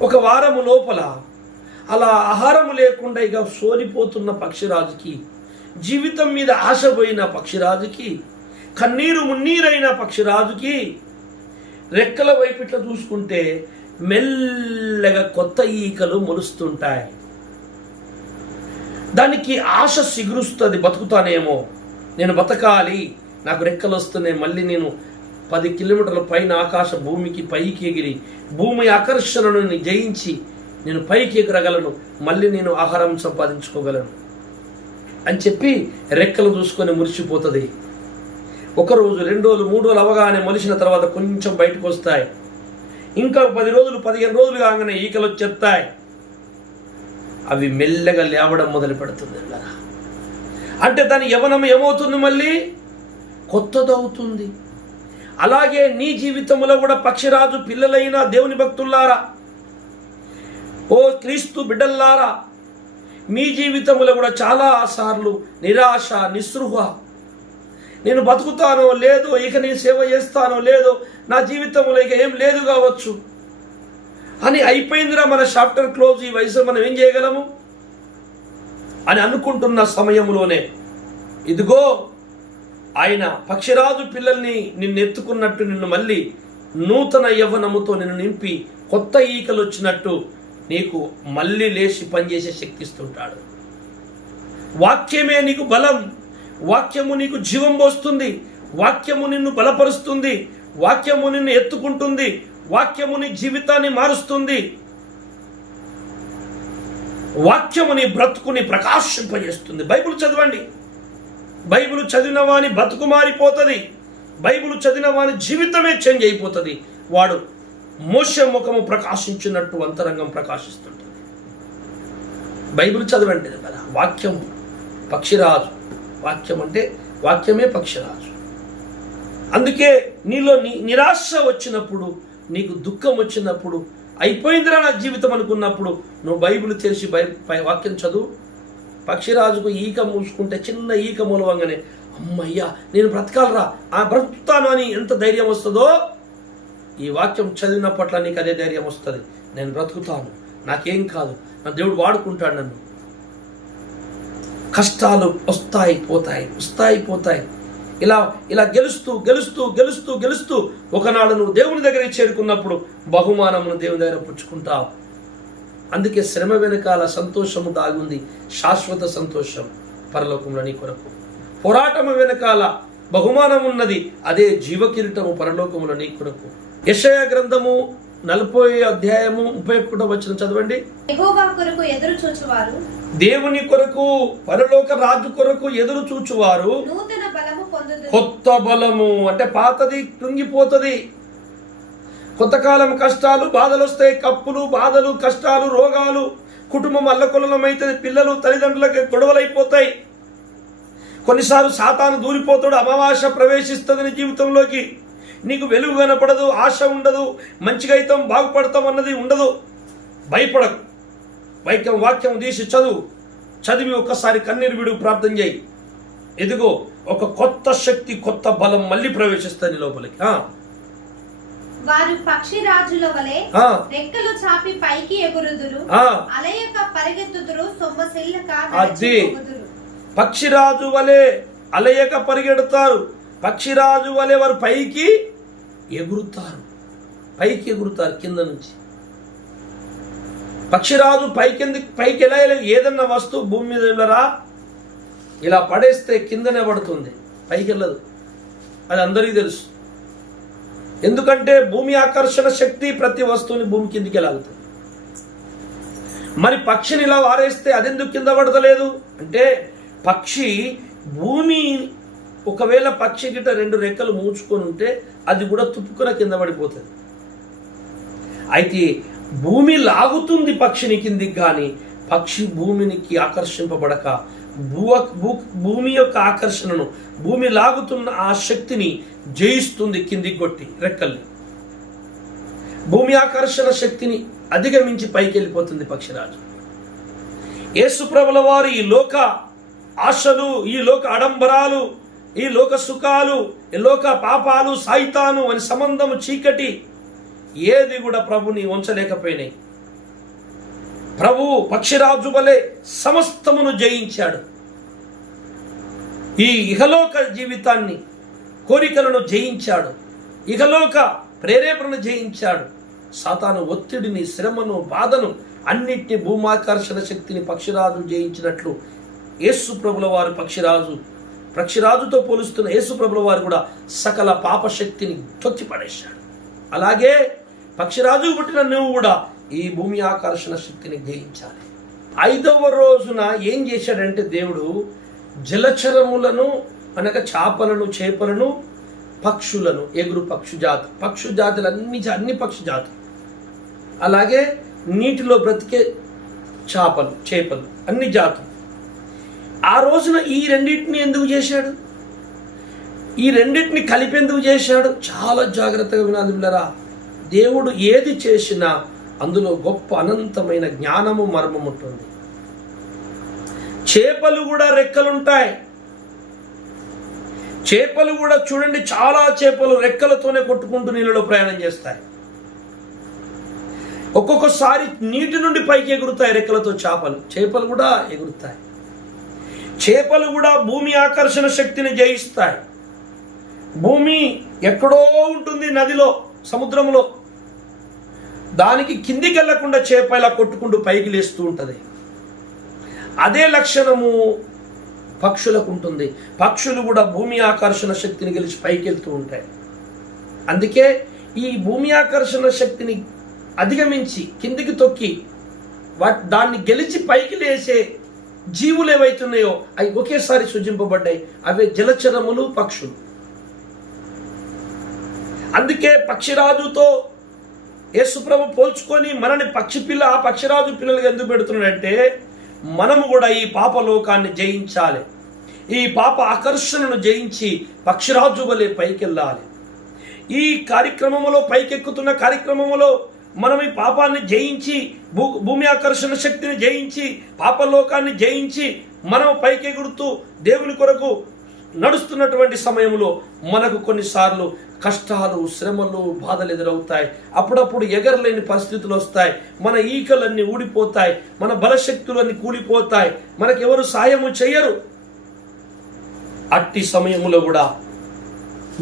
ఒక వారము లోపల అలా ఆహారము లేకుండా ఇక సోలిపోతున్న పక్షిరాజుకి, జీవితం మీద ఆశ పోయిన పక్షిరాజుకి, కన్నీరు మున్నీరైన పక్షిరాజుకి రెక్కల వైపు ఇట్లా చూసుకుంటే మెల్లగా కొత్త ఈకలు మొలుస్తుంటాయి. దానికి ఆశ సిగురుస్తుంది, బతుకుతానేమో, నేను బతకాలి, నాకు రెక్కలు వస్తున్నాయి, మళ్ళీ నేను 10 కిలోమీటర్ల పైన ఆకాశ భూమికి పైకి ఎగిరి భూమి ఆకర్షణను జయించి నేను పైకి ఎగరగలను, మళ్ళీ నేను ఆహారం సంపాదించుకోగలను అని చెప్పి రెక్కలు చూసుకొని మురిసిపోతుంది. 1 రోజు, 2 రోజులు, 3 రోజులు అవగానే మొలిసిన తర్వాత కొంచెం బయటకు వస్తాయి. ఇంకా 10 రోజులు, 15 రోజులు కాగానే ఈకలు వచ్చేస్తాయి. అవి మెల్లగా లేవడం మొదలు పెడుతుంది. అంటే దాని యవ్వనం ఏమవుతుంది, మళ్ళీ కొత్తదవుతుంది. అలాగే నీ జీవితంలో కూడా పక్షిరాజు పిల్లలైన దేవుని భక్తులారా, ఓ క్రీస్తు బిడ్డల్లారా, మీ జీవితంలో కూడా చాలా సార్లు నిరాశ, నిస్పృహ, నేను బతుకుతానో లేదో, ఇక నేను సేవ చేస్తానో లేదో, నా జీవితంలో ఇక ఏం లేదు కావచ్చు అని అయిపోయిందిరా, మన చాప్టర్ క్లోజ్, ఈ వయసు మనం ఏం చేయగలము అని అనుకుంటున్న సమయంలోనే ఇదిగో ఆయన పక్షిరాజు పిల్లల్ని నిన్ను ఎత్తుకున్నట్టు నిన్ను మళ్ళీ నూతన యవ్వనముతో నిన్ను నింపి కొత్త ఈకలు వచ్చినట్టు నీకు మళ్ళీ లేచి పనిచేసే శక్తి ఇస్తుంటాడు. వాక్యమే నీకు బలం, వాక్యము నీకు జీవం పోస్తుంది, వాక్యము నిన్ను బలపరుస్తుంది, వాక్యము నిన్ను ఎత్తుకుంటుంది, వాక్యము నీ జీవితాన్ని మారుస్తుంది, వాక్యము నీ బ్రతుకుని ప్రకాశింపజేస్తుంది. బైబిల్ చదవండి, బైబిల్ చదివిన వాని బ్రతుకు మారిపోతుంది, బైబిల్ చదివిన వాని జీవితమే చేంజ్ అయిపోతుంది. వాడు మోషే ముఖము ప్రకాశించినట్టు అంతరంగం ప్రకాశిస్తుంటుంది. బైబిల్ చదవండి కదా. వాక్యం పక్షిరాజు, వాక్యం అంటే వాక్యమే పక్షిరాజు. అందుకే నీలో నిరాశ వచ్చినప్పుడు, నీకు దుఃఖం వచ్చినప్పుడు, అయిపోయిందిరా నా జీవితం అనుకున్నప్పుడు నువ్వు బైబిల్ తెరిచి వాక్యం చదువు. పక్షిరాజుకు ఈక మూసుకుంటే, చిన్న ఈక మూలవంగానే అమ్మయ్యా నేను బ్రతకాలరా, బ్రతుకుతాను అని ఎంత ధైర్యం వస్తుందో, ఈ వాక్యం చదివినప్పట్ల నీకు అదే ధైర్యం వస్తుంది. నేను బ్రతుకుతాను, నాకేం కాదు, నా దేవుడు వాడుకుంటాడు నన్ను. కష్టాలు వస్తాయి పోతాయి. ఇలా గెలుస్తూ ఒకనాడు నువ్వు దేవుని దగ్గరికి చేరుకున్నప్పుడు బహుమానమును దేవుని దగ్గర పుచ్చుకుంటావు. అందుకే శ్రమ వెనకాల సంతోషము దాగుంది, శాశ్వత సంతోషం పరలోకంలో నీ కొరకు. పోరాటము వెనకాల బహుమానం ఉన్నది, అదే జీవకిరీటము పరలోకములో నీ కొరకు. యెషయా గ్రంథము 40వ అధ్యాయము 31వ వచనం చదవండి. యెహోవా కొరకు ఎదురు చూచువారు, దేవుని కొరకు, పరలోక రాజు కొరకు ఎదురు చూచువారు నూతన బలము పొందుదురు. కొత్త బలము అంటే పాతది కృంగిపోతుంది, కొంతకాలం కష్టాలు బాధలు వస్తాయి, కప్పులు బాధలు కష్టాలు రోగాలు, కుటుంబం అల్లకొల్లమైతుంది, పిల్లలు తల్లిదండ్రులకి గొడవలైపోతాయి. కొన్నిసార్లు సాతాను దూరిపోతాడు, అమావాస్య ప్రవేశిస్తుంది నీ జీవితంలోకి. నీకు వెలుగు కనపడదు, ఆశ ఉండదు, మంచిగా అవుతాం బాగుపడతాం అన్నది ఉండదు. భయపడకు, వాక్యం తీసి చదివి ఒక్కసారి కన్నీరు విడుగు, ప్రార్థన చేయి. ఎదుగో ఒక కొత్త శక్తి, కొత్త బలం మళ్ళీ ప్రవేశిస్తుంది లోపలికి. వారు పక్షిరాజుల వలె రెక్కలు చాపి పైకి ఎగురుదురు, అలయక పరిగెత్తుదురు, సొమ్మసిల్లక నడిచిపోదురు. పక్షిరాజు వలె అలయక పరిగెడతారు, పక్షిరాజు వలె వారు పైకి ఎగురుతారు. కింద నుంచి. పక్షిరాజు పైకి ఎలా ఏదన్నా వస్తువు భూమి మీద వెళ్ళరా, ఇలా పడేస్తే కిందనే పడుతుంది, పైకి వెళ్ళదు. అది అందరికీ తెలుసు. ఎందుకంటే భూమి ఆకర్షణ శక్తి ప్రతి వస్తువుని భూమి కిందికి లాగుతుంది. మరి పక్షిని ఇలా వారేస్తే అదెందుకు కింద పడతలేదు అంటే, పక్షి భూమి ఒకవేళ పక్షి గిట్ట 2 రెక్కలు మూచుకొని ఉంటే అది కూడా తుప్పుకున కింద పడిపోతుంది. అయితే భూమి లాగుతుంది పక్షిని కిందికి, కానీ పక్షి భూమికి ఆకర్షింపబడక భూమి యొక్క ఆకర్షణను, భూమి లాగుతున్న ఆ శక్తిని జయిస్తుంది కిందికి కొట్టి రెక్కల్ని. భూమి ఆకర్షణ శక్తిని అధిగమించి పైకి వెళ్ళిపోతుంది పక్షిరాజు. యేసుప్రభుల వారు ఈ లోక ఆశలు, ఈ లోక ఆడంబరాలు, ఈ లోక సుఖాలు, ఈ లోక పాపాలు, సాయితాను అని సంబంధము, చీకటి ఏది కూడా ప్రభుని ఉంచలేకపోయినాయి. ప్రభు పక్షిరాజు వలె సమస్తమును జయించాడు. ఈ ఇహలోక జీవితాన్ని, కోరికలను జయించాడు, ఇహలోక ప్రేరేపణను జయించాడు. సాతాను ఒత్తిడిని, శ్రమను, బాధను అన్నిటిని, భూమాకర్షణ శక్తిని పక్షిరాజు జయించినట్లు యేసు ప్రభుల వారు పక్షిరాజుతో పోలుస్తున్న యేసు ప్రభుల వారు కూడా సకల పాప శక్తిని తొక్కి పడేశాడు. అలాగే పక్షిరాజు పుట్టిన నువ్వు కూడా ఈ భూమి ఆకర్షణ శక్తిని జయించాలి. 5వ రోజున ఏం చేశాడంటే దేవుడు జలచరములను అనగా చేపలను, చేపలను, పక్షులను, ఎగురు పక్షు జాతులు అన్ని పక్షి జాతులు, అలాగే నీటిలో బ్రతికే చేపలు అన్ని జాతులు. ఆ రోజున ఈ రెండింటిని ఎందుకు చేశాడు? ఈ రెండింటిని కలిపి ఎందుకు చేశాడు? చాలా జాగ్రత్తగా వినాలి పిల్లరా. దేవుడు ఏది చేసినా అందులో గొప్ప అనంతమైన జ్ఞానము, మర్మం ఉంటుంది. చేపలు కూడా రెక్కలుంటాయి. చేపలు కూడా చూడండి, చాలా చేపలు రెక్కలతోనే కొట్టుకుంటూ నీళ్ళలో ప్రయాణం చేస్తాయి. ఒక్కొక్కసారి నీటి నుండి పైకి ఎగురుతాయి రెక్కలతో చేపలు కూడా ఎగురుతాయి. చేపలు కూడా భూమి ఆకర్షణ శక్తిని జయిస్తాయి. భూమి ఎక్కడో ఉంటుంది, నదిలో, సముద్రంలో. దానికి కిందికి వెళ్లకుండా చేప ఇలా కొట్టుకుంటూ పైకి లేస్తూ ఉంటుంది. అదే లక్షణము పక్షులకు ఉంటుంది. పక్షులు కూడా భూమి ఆకర్షణ శక్తిని గెలిచి పైకి వెళ్తూ ఉంటాయి. అందుకే ఈ భూమి ఆకర్షణ శక్తిని అధిగమించి కిందికి తొక్కి దాన్ని గెలిచి పైకి లేసే జీవులు ఏవైతున్నాయో అవి ఒకేసారి సృజింపబడ్డాయి. అవే జలచరములు, పక్షులు. అందుకే పక్షిరాజుతో యేసుప్రభు పోల్చుకొని మనని పక్షిరాజు పిల్లలుగా ఎందుకు పెడుతున్నాడంటే, మనము కూడా ఈ పాప లోకాన్ని జయించాలి. ఈ పాప ఆకర్షణను జయించి పక్షిరాజు వలె పైకెళ్ళాలి. ఈ కార్యక్రమంలో, పైకెక్కుతున్న కార్యక్రమంలో మనం ఈ పాపాన్ని జయించి, భూమి ఆకర్షణ శక్తిని జయించి, పాపలోకాన్ని జయించి మనం పైకెగుడుతూ దేవుని కొరకు నడుస్తున్నటువంటి సమయంలో మనకు కొన్నిసార్లు కష్టాలు, శ్రమలు, బాధలు ఎదురవుతాయి. అప్పుడప్పుడు ఎగరలేని పరిస్థితులు వస్తాయి. మన ఈకలన్నీ ఊడిపోతాయి, మన బలశక్తులన్నీ కూలిపోతాయి, మనకెవరు సాయము చేయరు. అట్టి సమయంలో కూడా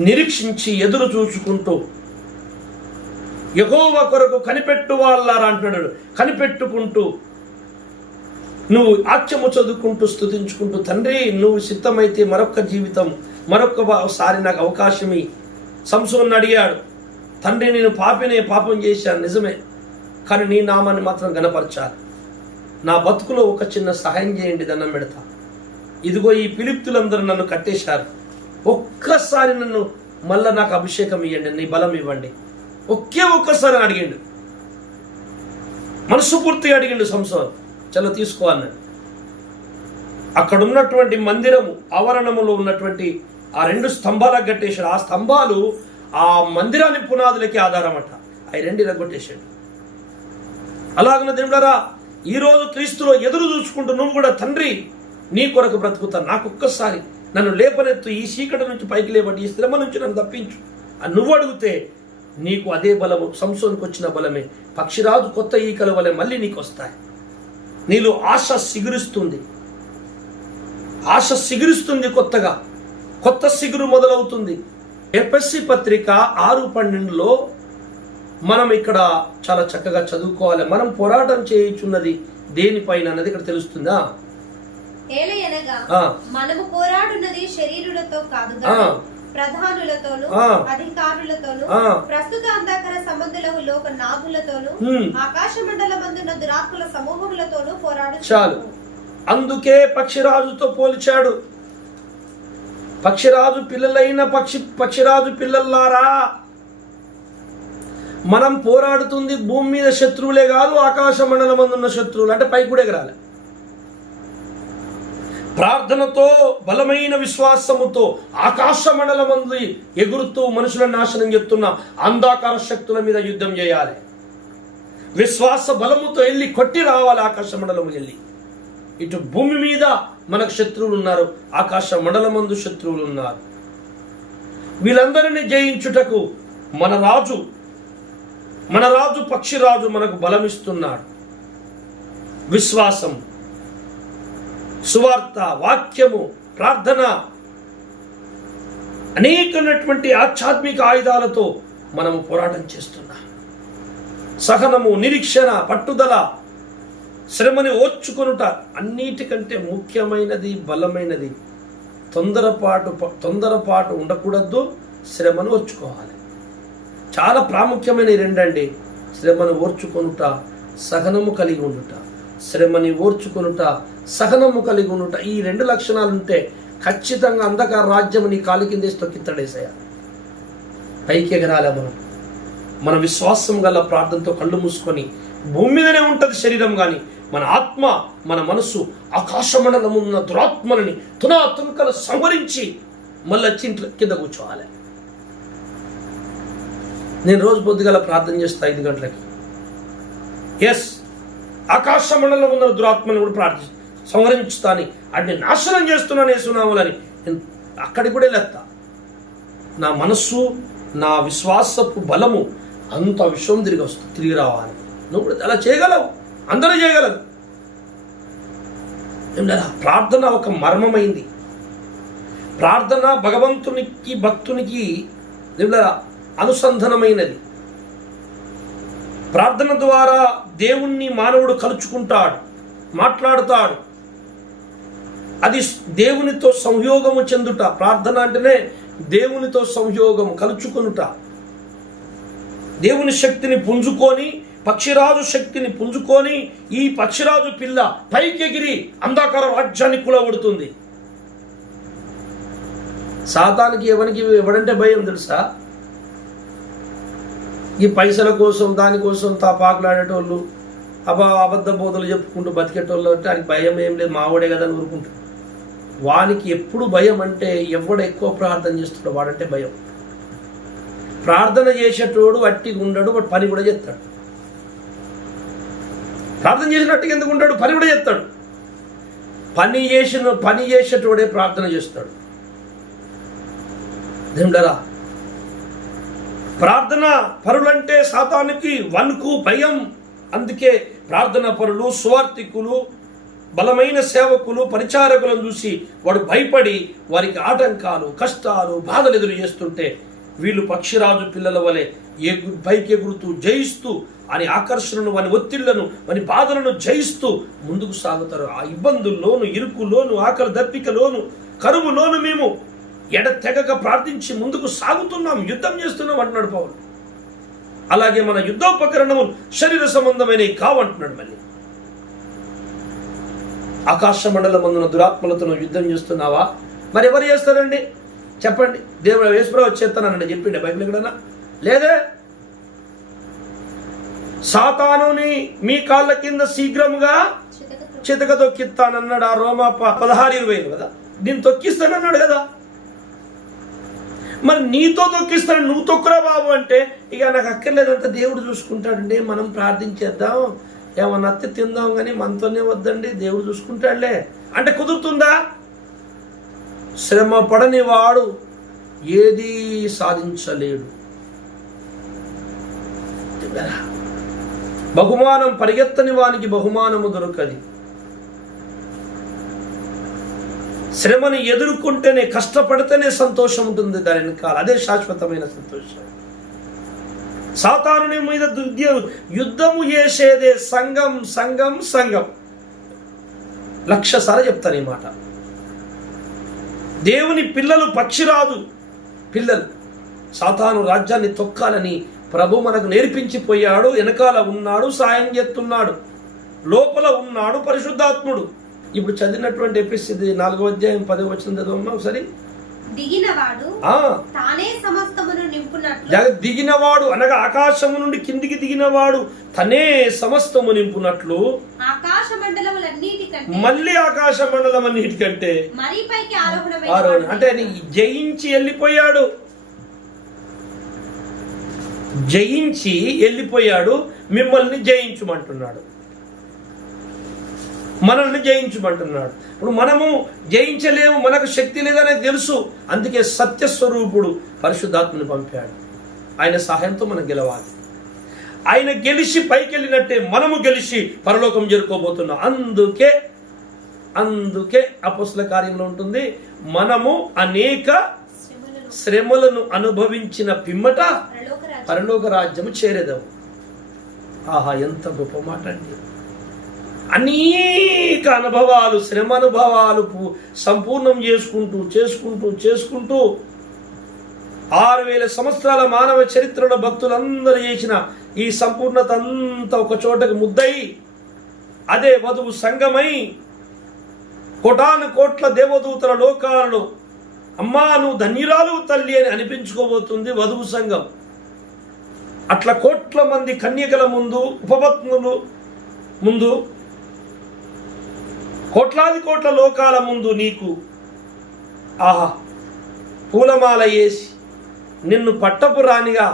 నిరీక్షించి ఎదురు చూసుకుంటూ యెహోవా కొరకు కనిపెట్టు వాళ్ళారా అంటున్నాడు. కనిపెట్టుకుంటూ నువ్వు వాక్యము చదువుకుంటూ స్తుతించుకుంటూ, తండ్రి నువ్వు సిద్ధమైతే మరొకసారి నాకు అవకాశం ఇయ్యి. సంసోను అడిగాడు, తండ్రి నేను పాపం చేశాను నిజమే, కానీ నీ నామాన్ని మాత్రం గణపరచాలి. నా బతుకులో ఒక చిన్న సహాయం చేయండి, దండం పెడతా. ఇదిగో ఈ ఫిలిప్తులందరూ నన్ను కట్టేశారు, ఒక్కసారి నన్ను మళ్ళా నాకు అభిషేకం ఇవ్వండి, నీ బలం ఇవ్వండి. ఒక్కసారి అడిగిండు, మనసు పూర్తిగా అడిగిండు సంసోను, చలో తీసుకో అన్నాడు. అక్కడ ఉన్నటువంటి మందిరము ఆవరణములో ఉన్నటువంటి ఆ 2 స్తంభాలకు కట్టేశాడు. ఆ స్తంభాలు ఆ మందిరాన్ని పునాదులకి ఆధారమట. అవి 2 ఇరగొట్టేశాడు. అలాగన దేవుడారా, ఈరోజు క్రీస్తులో ఎదురు చూసుకుంటూ నువ్వు కూడా, తండ్రి నీ కొరకు బ్రతుకుతాను, నాకొక్కసారి నన్ను లేపనెత్తు, ఈ చీకటి నుంచి పైకి లేపటి, ఈ శ్రమ నుంచి నన్ను తప్పించు అని నువ్వు అడిగితే నీకు అదే బలము సంసోనుకు వచ్చిన బలమే పక్షిరాజు కొత్త ఈకల వలె మళ్ళీ నీకు వస్తాయి. నీలో ఆశ సిగురిస్తుంది, కొత్తగా కొత్త సిగురు మొదలవుతుంది. ఎఫెసీ పత్రిక 6:12లో మనం ఇక్కడ చాలా చక్కగా చదువుకోవాలి. మనం పోరాటం చేయుచున్నది దేనిపైన అన్నది ఇక్కడ తెలుస్తుందా? మనము పోరాడున్నది శరీరులతో కాదు, ప్రధానులతోను, అధికారులతోను, ప్రస్తుత అంధకార సంబంధులకు లోక నాగులతోను, ఆకాశ మండలమందున్న దురాత్మల సమూహములతోను పోరాడు. చాలు. అందుకే పక్షిరాజుతో పోల్చాడు. పక్షిరాజు పిల్లలైన పక్షిరాజు పిల్లల్లారా, మనం పోరాడుతుంది భూమి మీద శత్రువులే కాదు, ఆకాశ మండలమందున్న శత్రువులు, అంటే పైకి కూడా ఎగరాలి. ప్రార్థనతో, బలమైన విశ్వాసముతో ఆకాశ మండలమందు ఎగురుతూ మనుషులను నాశనం చేస్తున్న అంధకార శక్తుల మీద యుద్ధం చేయాలి. విశ్వాస బలముతో వెళ్ళి కొట్టి రావాలి. ఆకాశ మండలము వెళ్ళి, ఇటు భూమి మీద మనకు శత్రువులు ఉన్నారు, ఆకాశ మండలమందు శత్రువులు ఉన్నారు. వీళ్ళందరినీ జయించుటకు మన రాజు పక్షిరాజు మనకు బలమిస్తున్నాడు. విశ్వాసం, సువార్త, వాక్యము, ప్రార్థన, అనేకమైనటువంటి ఆధ్యాత్మిక ఆయుధాలతో మనము పోరాటం చేస్తున్నాం. సహనము, నిరీక్షణ, పట్టుదల, శ్రమని ఓర్చుకొనుట, అన్నిటికంటే ముఖ్యమైనది, బలమైనది తొందరపాటు ఉండకూడదు. శ్రమను ఓర్చుకోవాలి. చాలా ప్రాముఖ్యమైన 2 అండి. శ్రమను ఓర్చుకొనుట, సహనము కలిగి ఉండుట. శ్రమని ఓర్చుకొనుట, సహనము కలిగి ఉండుట, ఈ 2 లక్షణాలు ఉంటే ఖచ్చితంగా అంధకార రాజ్యం నీ కాలి కిందేసి తొక్కిత్తడేసయ్యా. పైకి ఎగరాలే. మన విశ్వాసం గల ప్రార్థనతో కళ్ళు మూసుకొని, భూమి మీదనే ఉంటుంది శరీరం, కానీ మన ఆత్మ, మన మనసు ఆకాశ మండలం ఉన్న దురాత్మలని తునాతునకలు సంహరించి మళ్ళీ ఇంట్లో కింద కూర్చోవాలి. నేను రోజు పొద్దుగల ప్రార్థన చేస్తా 5 గంటలకి. ఆకాశ మండలం ఉన్న దురాత్మని కూడా సంహరించుతాని, అన్ని నాశనం చేస్తున్నాను యేసునామములని నేను అక్కడికి కూడా వెళ్ళేస్తా. నా మనస్సు, నా విశ్వాసపు బలము అంత విశ్వం తిరిగి రావాలి. నువ్వు కూడా అలా చేయగలవు, అందరూ చేయగలరు. ప్రార్థన ఒక మర్మమైంది. ప్రార్థన భగవంతునికి, భక్తునికి అనుసంధానమైనది. ప్రార్థన ద్వారా దేవుణ్ణి మానవుడు కలుచుకుంటాడు, మాట్లాడుతాడు. అది దేవునితో సంయోగము చెందుట. ప్రార్థన అంటేనే దేవునితో సంయోగము, కలుచుకొనుట. దేవుని శక్తిని పుంజుకొని, పక్షిరాజు శక్తిని పుంజుకొని ఈ పక్షిరాజు పిల్ల పైకెగిరి అంధకార రాజ్యాన్ని కూలగొడుతుంది. సాతానికి ఎవడంటే భయం తెలుసా? ఈ పైసల కోసం, దానికోసం తాపాకులాడేటోళ్ళు, అబద్ధ బోధలు చెప్పుకుంటూ బతికేటోళ్ళు అంటే ఆయనకి భయం ఏం లేదు, మావాడే కదా అని ఊరుకుంటాడు. వానికి ఎప్పుడు భయం అంటే ఎవడు ఎక్కువ ప్రార్థన చేస్తాడో వాడంటే భయం. ప్రార్థన చేసేటోడు అట్టిగా ఉండడు, వాడు పని కూడా చేస్తాడు. ప్రార్థన చేసినట్టుగా ఎందుకు ఉంటాడు? పని కూడా చేస్తాడు. పని చేసేటోడే ప్రార్థన చేస్తాడు. దేవుడరా, ప్రార్థన పరులంటే సాతానికి వణుకు, భయం. అందుకే ప్రార్థన పరులు, సువార్థికులు, బలమైన సేవకులు, పరిచారకులను చూసి వాడు భయపడి వారికి ఆటంకాలు, కష్టాలు, బాధలు ఎదురు చేస్తుంటే వీళ్ళు పక్షిరాజు పిల్లల వలె పైకి ఎగురుతూ, జయిస్తూ, అని ఆకర్షణను, వాని ఒత్తిళ్లను, వాని బాధలను జయిస్తూ ముందుకు సాగుతారు. ఆ ఇబ్బందుల్లోను, ఇరుకులోను, ఆకలి దప్పికలోను, కరువులోను మేము ఎడతెగక ప్రార్థించి ముందుకు సాగుతున్నాం, యుద్ధం చేస్తున్నాం అంటున్నాడు పౌలు. అలాగే మన యుద్ధోపకరణములు శరీర సంబంధమైనవి కావంటున్నాడు. మళ్ళీ ఆకాశ మండలం అందున దురాత్మలతో యుద్ధం చేస్తున్నావా? మరి ఎవరు చేస్తారండి చెప్పండి? దేవుడు యేసుప్రభువు చేస్తానండి చెప్పిండే బైబిల్ ఎక్కడన్నా? లేదే. సాతానుని మీ కాళ్ళ కింద శీఘ్రముగా చితక తొక్కిస్తానన్నాడు. ఆ రోమా 16:20 కదా. నేను తొక్కిస్తానన్నాడు కదా. మరి నీతో తొక్కిస్తాను, నువ్వు తొక్కురా బాబు అంటే ఇక నాకు అక్కర్లేదంతా దేవుడు చూసుకుంటాడండి. మనం ప్రార్థించేద్దాం, ఏమన్నా అత్తే తిందాం కానీ మనతోనే వద్దండి, దేవుడు చూసుకుంటాడులే అంటే కుదురుతుందా? శ్రమ పడని వాడు ఏది సాధించలేడు. బహుమానం పరిగెత్తని వానికి బహుమానము దొరకది. శ్రమని ఎదుర్కొంటేనే, కష్టపడితేనే సంతోషం ఉంటుంది దాని వెనకాల. అదే శాశ్వతమైన సంతోషం. సాతానుని మీద యుద్ధము చేసేదే సంఘం సంఘం సంఘం. 1,00,000 సార్లు చెప్తాను ఈ మాట. దేవుని పిల్లలు, పక్షిరాజు పిల్లలు సాతాను రాజ్యాన్ని తొక్కాలని ప్రభు మనకు నేర్పించిపోయాడు. వెనకాల ఉన్నాడు, సాయం చేస్తున్నాడు, లోపల ఉన్నాడు పరిశుద్ధాత్ముడు. ఇప్పుడు చదివినటువంటి ఎపిసోడ్ 4వ అధ్యాయం 10వ వచనం చదవమ్మా ఒకసారి. దిగినవాడు అనగా ఆకాశము నుండి కిందికి దిగినవాడు తనే సమస్తము నింపునట్లు మళ్ళీ ఆకాశ మండలం అన్నిటికంటే ఆరోహణ అంటే జయించి వెళ్ళిపోయాడు. జయించి వెళ్ళిపోయాడు. మిమ్మల్ని జయించమంటున్నాడు, మనల్ని జయించమంటున్నాడు. ఇప్పుడు మనము జయించలేము, మనకు శక్తి లేదనే తెలుసు. అందుకే సత్యస్వరూపుడు పరిశుద్ధాత్మని పంపాడు. ఆయన సహాయంతో మనం గెలవాలి. ఆయన గెలిచి పైకి వెళ్ళినట్టే మనము గెలిచి పరలోకం చేరుకోబోతున్నాం. అందుకే అపోస్తల కార్యంలో ఉంటుంది, మనము అనేక శ్రమలను అనుభవించిన పిమ్మట పరలోక రాజ్యము చేరేదాము. ఆహా, ఎంత గొప్ప మాట అండి. అనేక అనుభవాలు, శ్రమ అనుభవాలు సంపూర్ణం చేసుకుంటూ 6,000 సంవత్సరాల మానవ చరిత్రలో భక్తులందరూ చేసిన ఈ సంపూర్ణత అంతా ఒక చోటకి ముద్దయి, అదే వధువు సంఘమై కోటాను కోట్ల దేవదూతల లోకాలలో అమ్మా నువ్వు ధన్యురాలు తల్లి అని అనిపించుకోబోతుంది వధువు సంఘం. అట్లా కోట్ల మంది కన్యకల ముందు, ఉపపత్నులు ముందు, కోట్లాది కోట్ల లోకాల ముందు నీకు ఆహా పూలమాల వేసి నిన్ను పట్టపు రాణిగా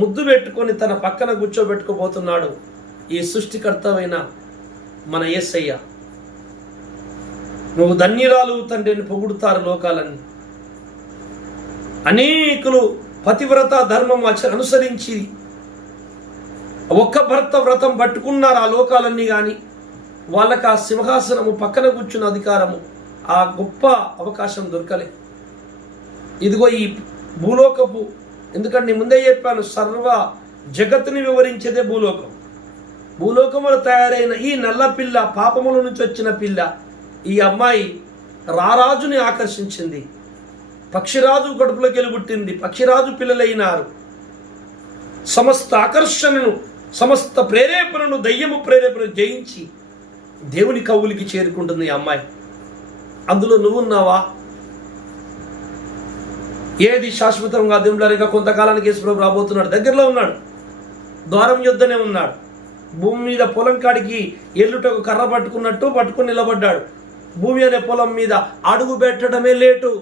ముద్దు పెట్టుకొని తన పక్కన కూర్చోబెట్టుకోబోతున్నాడు ఈ సృష్టికర్తవైన మన యేసయ్య. నువ్వు ధన్యురాలు తండ్రిని పొగుడుతారు లోకాలన్నీ. అనేకులు పతివ్రత ధర్మం అనుసరించి ఒక్క భర్త వ్రతం పట్టుకున్నారు ఆ లోకాలన్నీ. కానీ వాళ్ళకి ఆ సింహాసనము పక్కన కూర్చున్న అధికారము, ఆ గొప్ప అవకాశం దొరకలే. ఇదిగో ఈ భూలోకపు, ఎందుకంటే ముందే చెప్పాను, సర్వ జగత్తుని వివరించేదే భూలోకం. భూలోకములో తయారైన ఈ నల్ల పిల్ల, పాపముల నుంచి వచ్చిన పిల్ల, ఈ అమ్మాయి రారాజుని ఆకర్షించింది. పక్షిరాజు కడుపులోకి వెళ్ళిపుట్టింది, పక్షిరాజు పిల్లలైనారు. సమస్త ఆకర్షణను, సమస్త ప్రేరేపణను, దయ్యము ప్రేరేపణ జయించి దేవుని కవులికి చేరుకుంటుంది ఈ అమ్మాయి. అందులో నువ్వున్నావా? ఏది శాశ్వతంగా దేవుళ్ళగా కొంతకాలానికి యేసుప్రభు రాబోతున్నాడు, దగ్గరలో ఉన్నాడు, ద్వారం యొద్దనే ఉన్నాడు. భూమి మీద పొలం కాడికి ఎల్లుటకు కర్ర పట్టుకుని నిలబడ్డాడు. భూమి అనే పొలం మీద అడుగు పెట్టడమే లేటు.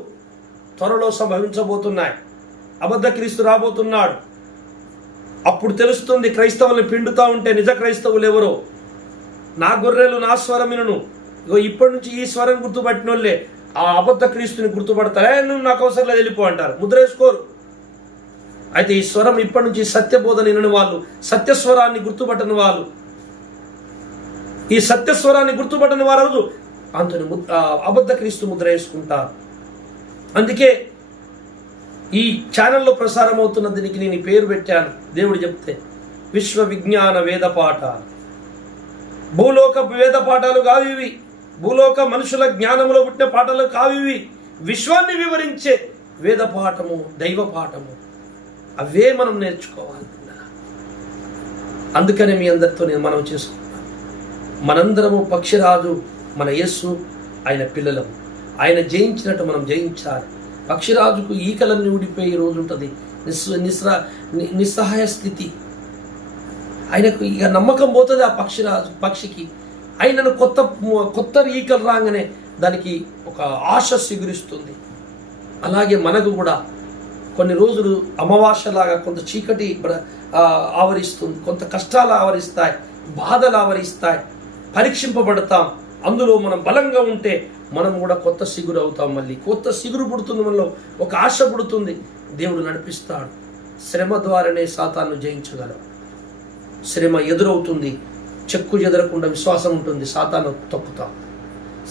త్వరలో సంభవించబోతున్నాయి. అబద్ధ క్రీస్తు రాబోతున్నాడు. అప్పుడు తెలుస్తుంది క్రైస్తవుల్ని పిండుతా ఉంటే నిజ క్రైస్తవులు ఎవరో. నా గొర్రెలు నా స్వరం వినును. ఇగో ఇప్పటి నుంచి ఈ స్వరం గుర్తుపట్టిన వాళ్ళే ఆ అబద్ధ క్రీస్తుని గుర్తుపడతారే. నువ్వు నాకు అవసరం లేదు వెళ్ళిపో అంటారు, ముద్ర వేసుకోరు. అయితే ఈ స్వరం ఇప్పటి నుంచి సత్యబోధన వినని వాళ్ళు, సత్యస్వరాన్ని గుర్తుపట్టని వాళ్ళు, ఈ సత్యస్వరాన్ని గుర్తుపట్టని వారు అంతని అబద్ధ క్రీస్తు ముద్ర వేసుకుంటారు. అందుకే ఈ ఛానల్లో ప్రసారం అవుతున్న దీనికి నేను పేరు పెట్టాను. దేవుడు చెప్తే విశ్వ విజ్ఞాన వేద పాఠాలు. భూలోక వేద పాఠాలు కావివి, భూలోక మనుషుల జ్ఞానంలో పుట్టిన పాఠాలు కావివి. విశ్వాన్ని వివరించే వేద పాఠము, దైవ పాఠము, అవే మనం నేర్చుకోవాలి. అందుకనే మీ అందరితో నేను మనం చేసుకుంటాను. మనందరము పక్షిరాజు మన యేసు, ఆయన పిల్లలము. ఆయన జయించినట్టు మనం జయించాలి. పక్షిరాజుకు ఈకలన్నీ ఊడిపోయే రోజు ఉంటుంది, నిస్సహాయ స్థితి. ఆయనకు ఇక నమ్మకం పోతుంది ఆ పక్షికి. ఆయనను కొత్త ఈకలు రాగానే దానికి ఒక ఆశ సిగురిస్తుంది. అలాగే మనకు కూడా కొన్ని రోజులు అమావాస్యలాగా కొంత చీకటి ఆవరిస్తుంది, కొంత కష్టాలు ఆవరిస్తాయి, బాధలు ఆవరిస్తాయి, పరీక్షింపబడతాం. అందులో మనం బలంగా ఉంటే మనం కూడా కొత్త సిగురు అవుతాం. మళ్ళీ కొత్త సిగురు పుడుతుంది, మనలో ఒక ఆశ పుడుతుంది. దేవుడు నడిపిస్తాడు. శ్రమ ద్వారానే సాతాను జయించగలం. శ్రమ ఎదురవుతుంది, చెక్కు చెదరకుండా విశ్వాసం ఉంటుంది, సాతాను తొక్కుతాం.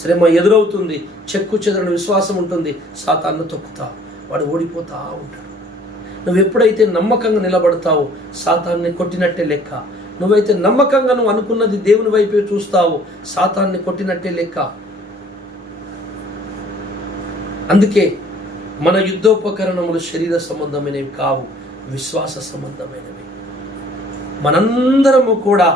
శ్రమ ఎదురవుతుంది, చెక్కు చెదరని విశ్వాసం ఉంటుంది, సాతాను తొక్కుతాం. వాడు ఓడిపోతా ఉంటాడు. నువ్వు ఎప్పుడైతే నమ్మకంగా నిలబడతావో సాతాన్ని కొట్టినట్టే లెక్క. నువ్వైతే నమ్మకంగా నువ్వు అనుకున్నది దేవుని వైపే చూస్తావో సాతాన్ని కొట్టినట్టే లెక్క. అందుకే మన యుద్ధోపకరణములు శరీర సంబంధమైనవి కావు, విశ్వాస సంబంధమైనవి. మనందరము కూడా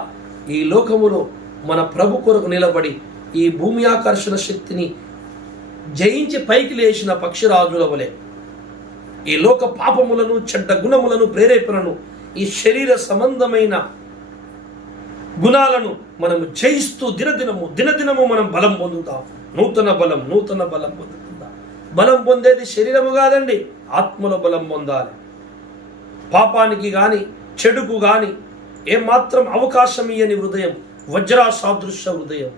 ఈ లోకములో మన ప్రభు కొరకు నిలబడి ఈ భూమి ఆకర్షణ శక్తిని జయించి పైకి లేచిన పక్షిరాజుల వలె ఈ లోక పాపములను, చెడ్డ గుణములను, ప్రేరేపణను, ఈ శరీర సంబంధమైన గుణాలను మనము జయిస్తూ దినదినము మనం బలం పొందుతాం. నూతన బలం పొందుతుందాం. బలం పొందేది శరీరము కాదండి, ఆత్మలో బలం పొందాలి. పాపానికి గాని చెడుకు గాని ఏమాత్రం అవకాశం ఇయ్యని హృదయం, వజ్రాసాదృశ్య హృదయం,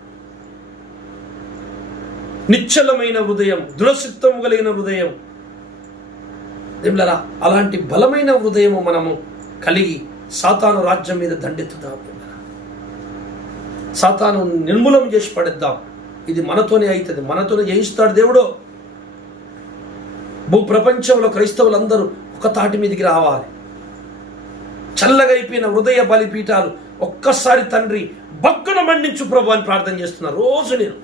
నిశ్చలమైన హృదయం, దృఢచిత్తము కలిగిన హృదయం. దేవులారా, అలాంటి బలమైన హృదయము మనము కలిగి సాతాను రాజ్యం మీద దండెత్తుదాం. సాతాను నిర్మూలం చేసి పడేద్దాం. ఇది మనతోనే అవుతుంది, మనతోనే జయిస్తాడు దేవుడు. భూప్రపంచంలో క్రైస్తవులందరూ ఒక తాటి మీదకి రావాలి. చల్లగా అయిపోయిన హృదయ బలిపీఠాలు ఒక్కసారి తండ్రి బగ్గున మండించు ప్రభు అని ప్రార్థన చేస్తున్నా రోజు నేను.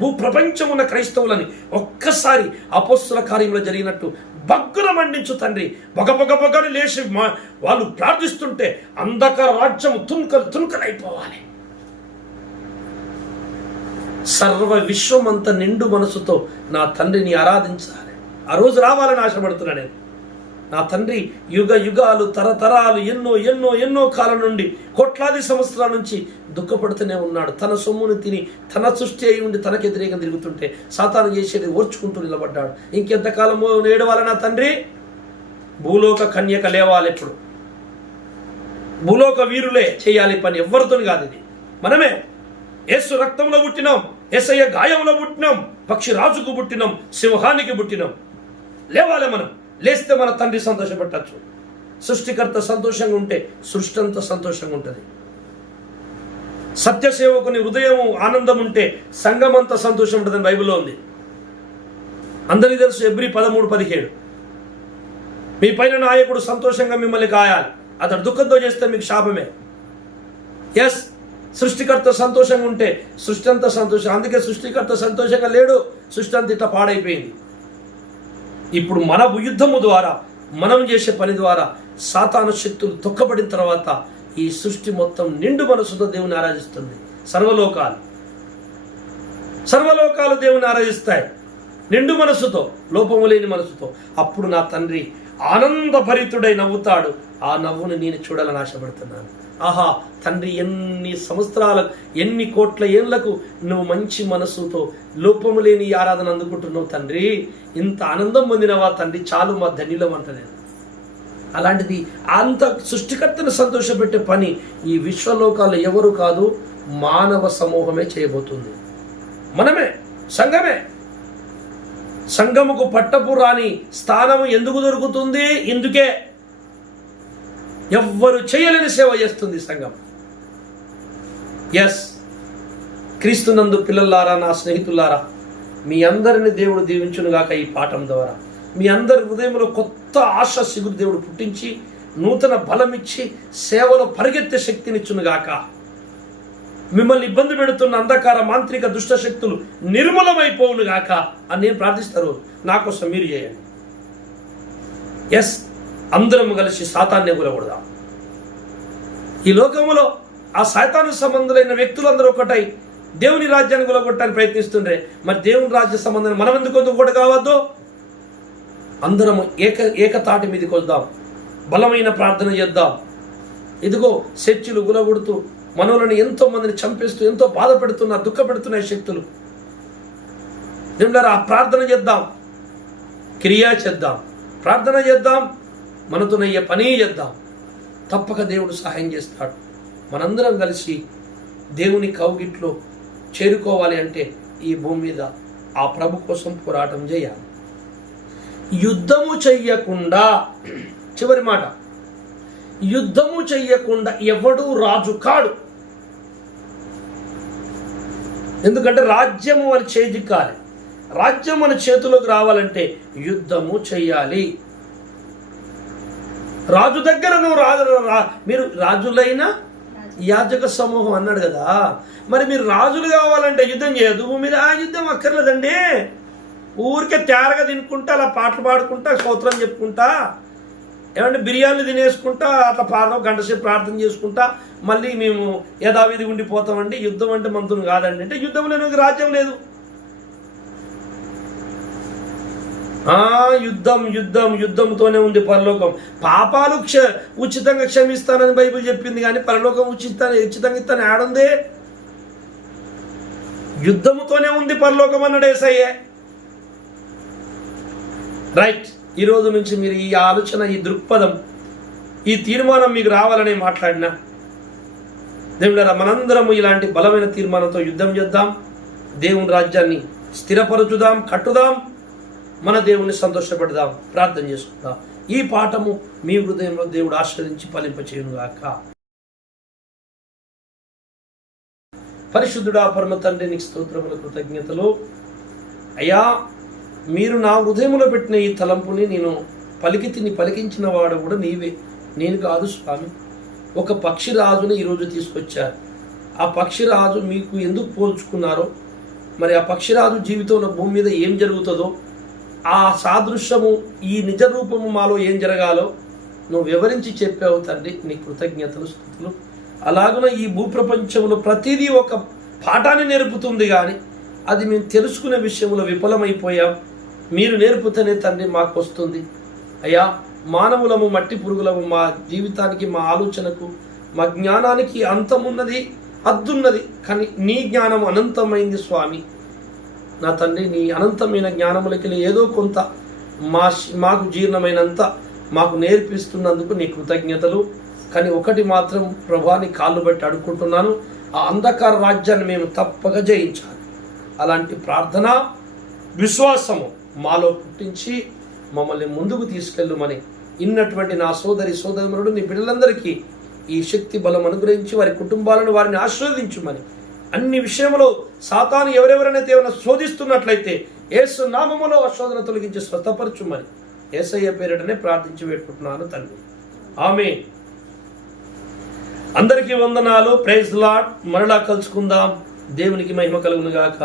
భూప్రపంచం ఉన్న క్రైస్తవులని ఒక్కసారి అపోస్తుల కార్యంలో జరిగినట్టు బగ్గున మండించు తండ్రి. బగబగబగను లేచి వాళ్ళు ప్రార్థిస్తుంటే అంధకార రాజ్యము తునకలైపోవాలి. సర్వ విశ్వమంతా నిండు మనసుతో నా తండ్రిని ఆరాధించాలి. ఆ రోజు రావాలని ఆశపడుతున్నా నేను. నా తండ్రి యుగ యుగాలు, తరతరాలు, ఎన్నో కాలం నుండి, కోట్లాది సంవత్సరాల నుంచి దుఃఖపడుతూనే ఉన్నాడు. తన సొమ్మును తిని, తన సృష్టి అయి ఉండి తనకు వ్యతిరేకంగా తిరుగుతుంటే సాతాను చేసేది ఓర్చుకుంటూ నిలబడ్డాడు. ఇంకెంతకాలమో ఏడవాలి నా తండ్రి? భూలోక కన్యక లేవాలి. ఇప్పుడు భూలోక వీరులే చేయాలి పని, ఎవరితో కాదు. ఇది మనమే యేసు రక్తంలో పుట్టినాం, యేసయ్య గాయంలో పుట్టినాం, పక్షి రాజుకు పుట్టినాం, సింహానికి పుట్టినాం. లేవాలి మనం. లేస్తే మన తండ్రి సంతోషపెట్టచ్చు. సృష్టికర్త సంతోషంగా ఉంటే సృష్టి అంతా సంతోషంగా ఉంటుంది. సత్యసేవకుని హృదయం ఆనందం ఉంటే సంఘం అంతా సంతోషం ఉంటుందని బైబిల్లో ఉంది. అందరికీ తెలుసు, ఎబ్రీ 13:17. మీ పైన నాయకుడు సంతోషంగా మిమ్మల్ని కాయాలి, అతడు దుఃఖంతో చేస్తే మీకు శాపమే. ఎస్, సృష్టికర్త సంతోషంగా ఉంటే సృష్టి అంతా సంతోషం. అందుకే సృష్టికర్త సంతోషంగా లేడు, సృష్టి అంతా ఇట్లా పాడైపోయింది. ఇప్పుడు మన యుద్ధము ద్వారా, మనం చేసే పని ద్వారా సాతాను శక్తులు తొక్కబడిన తర్వాత ఈ సృష్టి మొత్తం నిండు మనసుతో దేవుని ఆరాధిస్తుంది. సర్వలోకాలు దేవుని ఆరాధిస్తాయి నిండు మనసుతో, లోపము లేని మనసుతో. అప్పుడు నా తండ్రి ఆనందభరితుడై నవ్వుతాడు. ఆ నవ్వుని నేను చూడాలని ఆశపడుతున్నాను. ఆహా తండ్రి, ఎన్ని సంవత్సరాలకు, ఎన్ని కోట్ల ఏళ్లకు నువ్వు మంచి మనసుతో లోపము లేని ఆరాధన అందుకుంటున్నావు తండ్రి. ఇంత ఆనందం పొందినవా తండ్రి, చాలు మా ధన్యులం అంటలేదు. అలాంటిది అంత సృష్టికర్తను సంతోషపెట్టే పని ఈ విశ్వలోకాలు ఎవరు కాదు, మానవ సమూహమే చేయబోతుంది. మనమే, సంఘమే. సంఘముకు పట్టపు రాని స్థానము ఎందుకు దొరుకుతుంది? ఇందుకే. ఎవ్వరు చేయలేని సేవ చేస్తుంది సంఘం. ఎస్, క్రీస్తునందు పిల్లలారా, నా స్నేహితులారా, మీ అందరిని దేవుడు దీవించునుగాక. ఈ పాఠం ద్వారా మీ అందరి హృదయంలో కొత్త ఆశ సిగురు దేవుడు పుట్టించి, నూతన బలమిచ్చి, సేవలో పరిగెత్తే శక్తినిచ్చునుగాక. మిమ్మల్ని ఇబ్బంది పెడుతున్న అంధకార, మాంత్రిక, దుష్ట శక్తులు నిర్మూలమైపోవునుగాక అని నేను ప్రార్థిస్తారు. నా కోసం మీరు చేయండి. ఎస్, అందరం కలిసి సాతాన్ని కూలగొడదాం. ఈ లోకములో ఆ సాతాను సంబంధులైన వ్యక్తులందరూ ఒకటై దేవుని రాజ్యాన్ని కూలగొట్టడానికి ప్రయత్నిస్తుండ్రే. మరి దేవుని రాజ్య సంబంధం మనం ఎందుకు ఒకటి కావద్దు? అందరం ఏకతాటి మీదకి వద్దాం, బలమైన ప్రార్థన చేద్దాం. ఇదిగో చర్చిలు గులగొడుతూ మనోళ్ళని ఎంతో మందిని చంపేస్తూ ఎంతో బాధ పెడుతున్నారు, దుఃఖ పెడుతున్నాయి శక్తులు. దేవుడారా, ఆ ప్రార్థన చేద్దాం, క్రియా చేద్దాం, ప్రార్థన చేద్దాం, మనతోనయ్యే పని చేద్దాం. తప్పక దేవుడు సహాయం చేస్తాడు. మనందరం కలిసి దేవుని కౌగిట్లో చేరుకోవాలి అంటే ఈ భూమి మీద ఆ ప్రభు కోసం పోరాటం చేయాలి. యుద్ధము చెయ్యకుండా, చివరి మాట, యుద్ధము చెయ్యకుండా ఎవడూ రాజు కాడు. ఎందుకంటే రాజ్యము మన చేజిక్కాలి. రాజ్యం మన చేతిలోకి రావాలంటే యుద్ధము చెయ్యాలి. రాజు దగ్గర నువ్వు మీరు రాజులైన యాజక సమూహం అన్నాడు కదా, మరి మీరు రాజులు కావాలంటే యుద్ధం చేయదు. భూమి మీద ఆ యుద్ధం అక్కర్లేదండి. ఊరికే తేరగా తినుకుంటా, అలా పాటలు పాడుకుంటా, స్తోత్రం చెప్పుకుంటా, ఏమంటే బిర్యానీ తినేసుకుంటా, అట్లా గంట సేపు ప్రార్థన చేసుకుంటా మళ్ళీ మేము యథావిధి ఉండిపోతామండి. యుద్ధం అంటే మంతులు కాదండి అంటే యుద్ధం లేని రాజ్యం లేదు. యుద్ధం యుద్ధం యుద్ధంతోనే ఉంది పరలోకం. పాపాలు ఉచితంగా క్షమిస్తానని బైబిల్ చెప్పింది, కానీ పరలోకం ఉచితంగా ఇస్తాను ఆడుంది. యుద్ధముతోనే ఉంది పరలోకం అన్నాడు యేసయ్య. రైట్, ఈ రోజు నుంచి మీరు ఈ ఆలోచన, ఈ దృక్పథం, ఈ తీర్మానం మీకు రావాలని మాట్లాడినా దేవుడారా, మనందరము ఇలాంటి బలమైన తీర్మానంతో యుద్ధం చేద్దాం. దేవుని రాజ్యాన్ని స్థిరపరచుదాం, కట్టుదాం, మన దేవుణ్ణి సంతోషపెడదాం, ప్రార్థన చేసుకుందాం. ఈ పాఠము మీ హృదయంలో దేవుడు ఆశీర్వదించి ఫలింపచేయునుగాక. పరిశుద్ధుడా పరమ తండ్రి, నీకు స్తోత్రముల కృతజ్ఞతలు. అయ్యా, మీరు నా హృదయంలో పెట్టిన ఈ తలంపుని నేను పలికించిన వాడు కూడా నీవే, నేను కాదు స్వామి. ఒక పక్షిరాజుని ఈరోజు తీసుకొచ్చారు. ఆ పక్షిరాజు మీకు ఎందుకు పోల్చుకున్నారో, మరి ఆ పక్షిరాజు జీవితంలో భూమి మీద ఏం జరుగుతుందో, ఆ సాదృశ్యము, ఈ నిజ రూపము మాలో ఏం జరగాలో నువ్వు వివరించి చెప్పావు తండ్రి. నీ కృతజ్ఞతలు, స్తుతులు. అలాగున ఈ భూప్రపంచంలో ప్రతిదీ ఒక పాఠాన్ని నేర్పుతుంది, కానీ అది మేము తెలుసుకునే విషయంలో విఫలమైపోయాం. మీరు నేర్పుతేనే తండ్రి మాకు వస్తుంది. అయ్యా, మానవులము మట్టి పురుగులము, మా జీవితానికి, మా ఆలోచనకు, మా జ్ఞానానికి అంతమున్నది, అద్దున్నది, కానీ నీ జ్ఞానం అనంతమైంది స్వామి. నా తండ్రి, నీ అనంతమైన జ్ఞానములకి ఏదో కొంత మాకు జీర్ణమైనంత మాకు నేర్పిస్తున్నందుకు నీ కృతజ్ఞతలు. కానీ ఒకటి మాత్రం ప్రభాని కాళ్ళు బట్టి అడుక్కుంటున్నాను, ఆ అంధకార రాజ్యాన్ని మేము తప్పక జయించాలి. అలాంటి ప్రార్థన, విశ్వాసము మాలో పుట్టించి మమ్మల్ని ముందుకు తీసుకెళ్ళమని ఇన్నటువంటి నా సోదరుడు నీ బిడ్డలందరికీ ఈ శక్తి బలం అనుగ్రహించి వారి కుటుంబాలను వారిని ఆశీర్వదించుమని, అన్ని విషయంలో సాతాను ఎవరెవరైతే ఏమైనా శోధిస్తున్నట్లయితే యేసు నామములో ఆ శోధన తొలగించి స్వస్థపరచుమని యేసయ్య పేరిటనే ప్రార్థించి పెట్టుకుంటున్నాను తండ్రి. ఆమేన్. అందరికీ వందనాలు. Praise Lord. మరలా కలుసుకుందాం. దేవునికి మహిమ కలుగును గాక.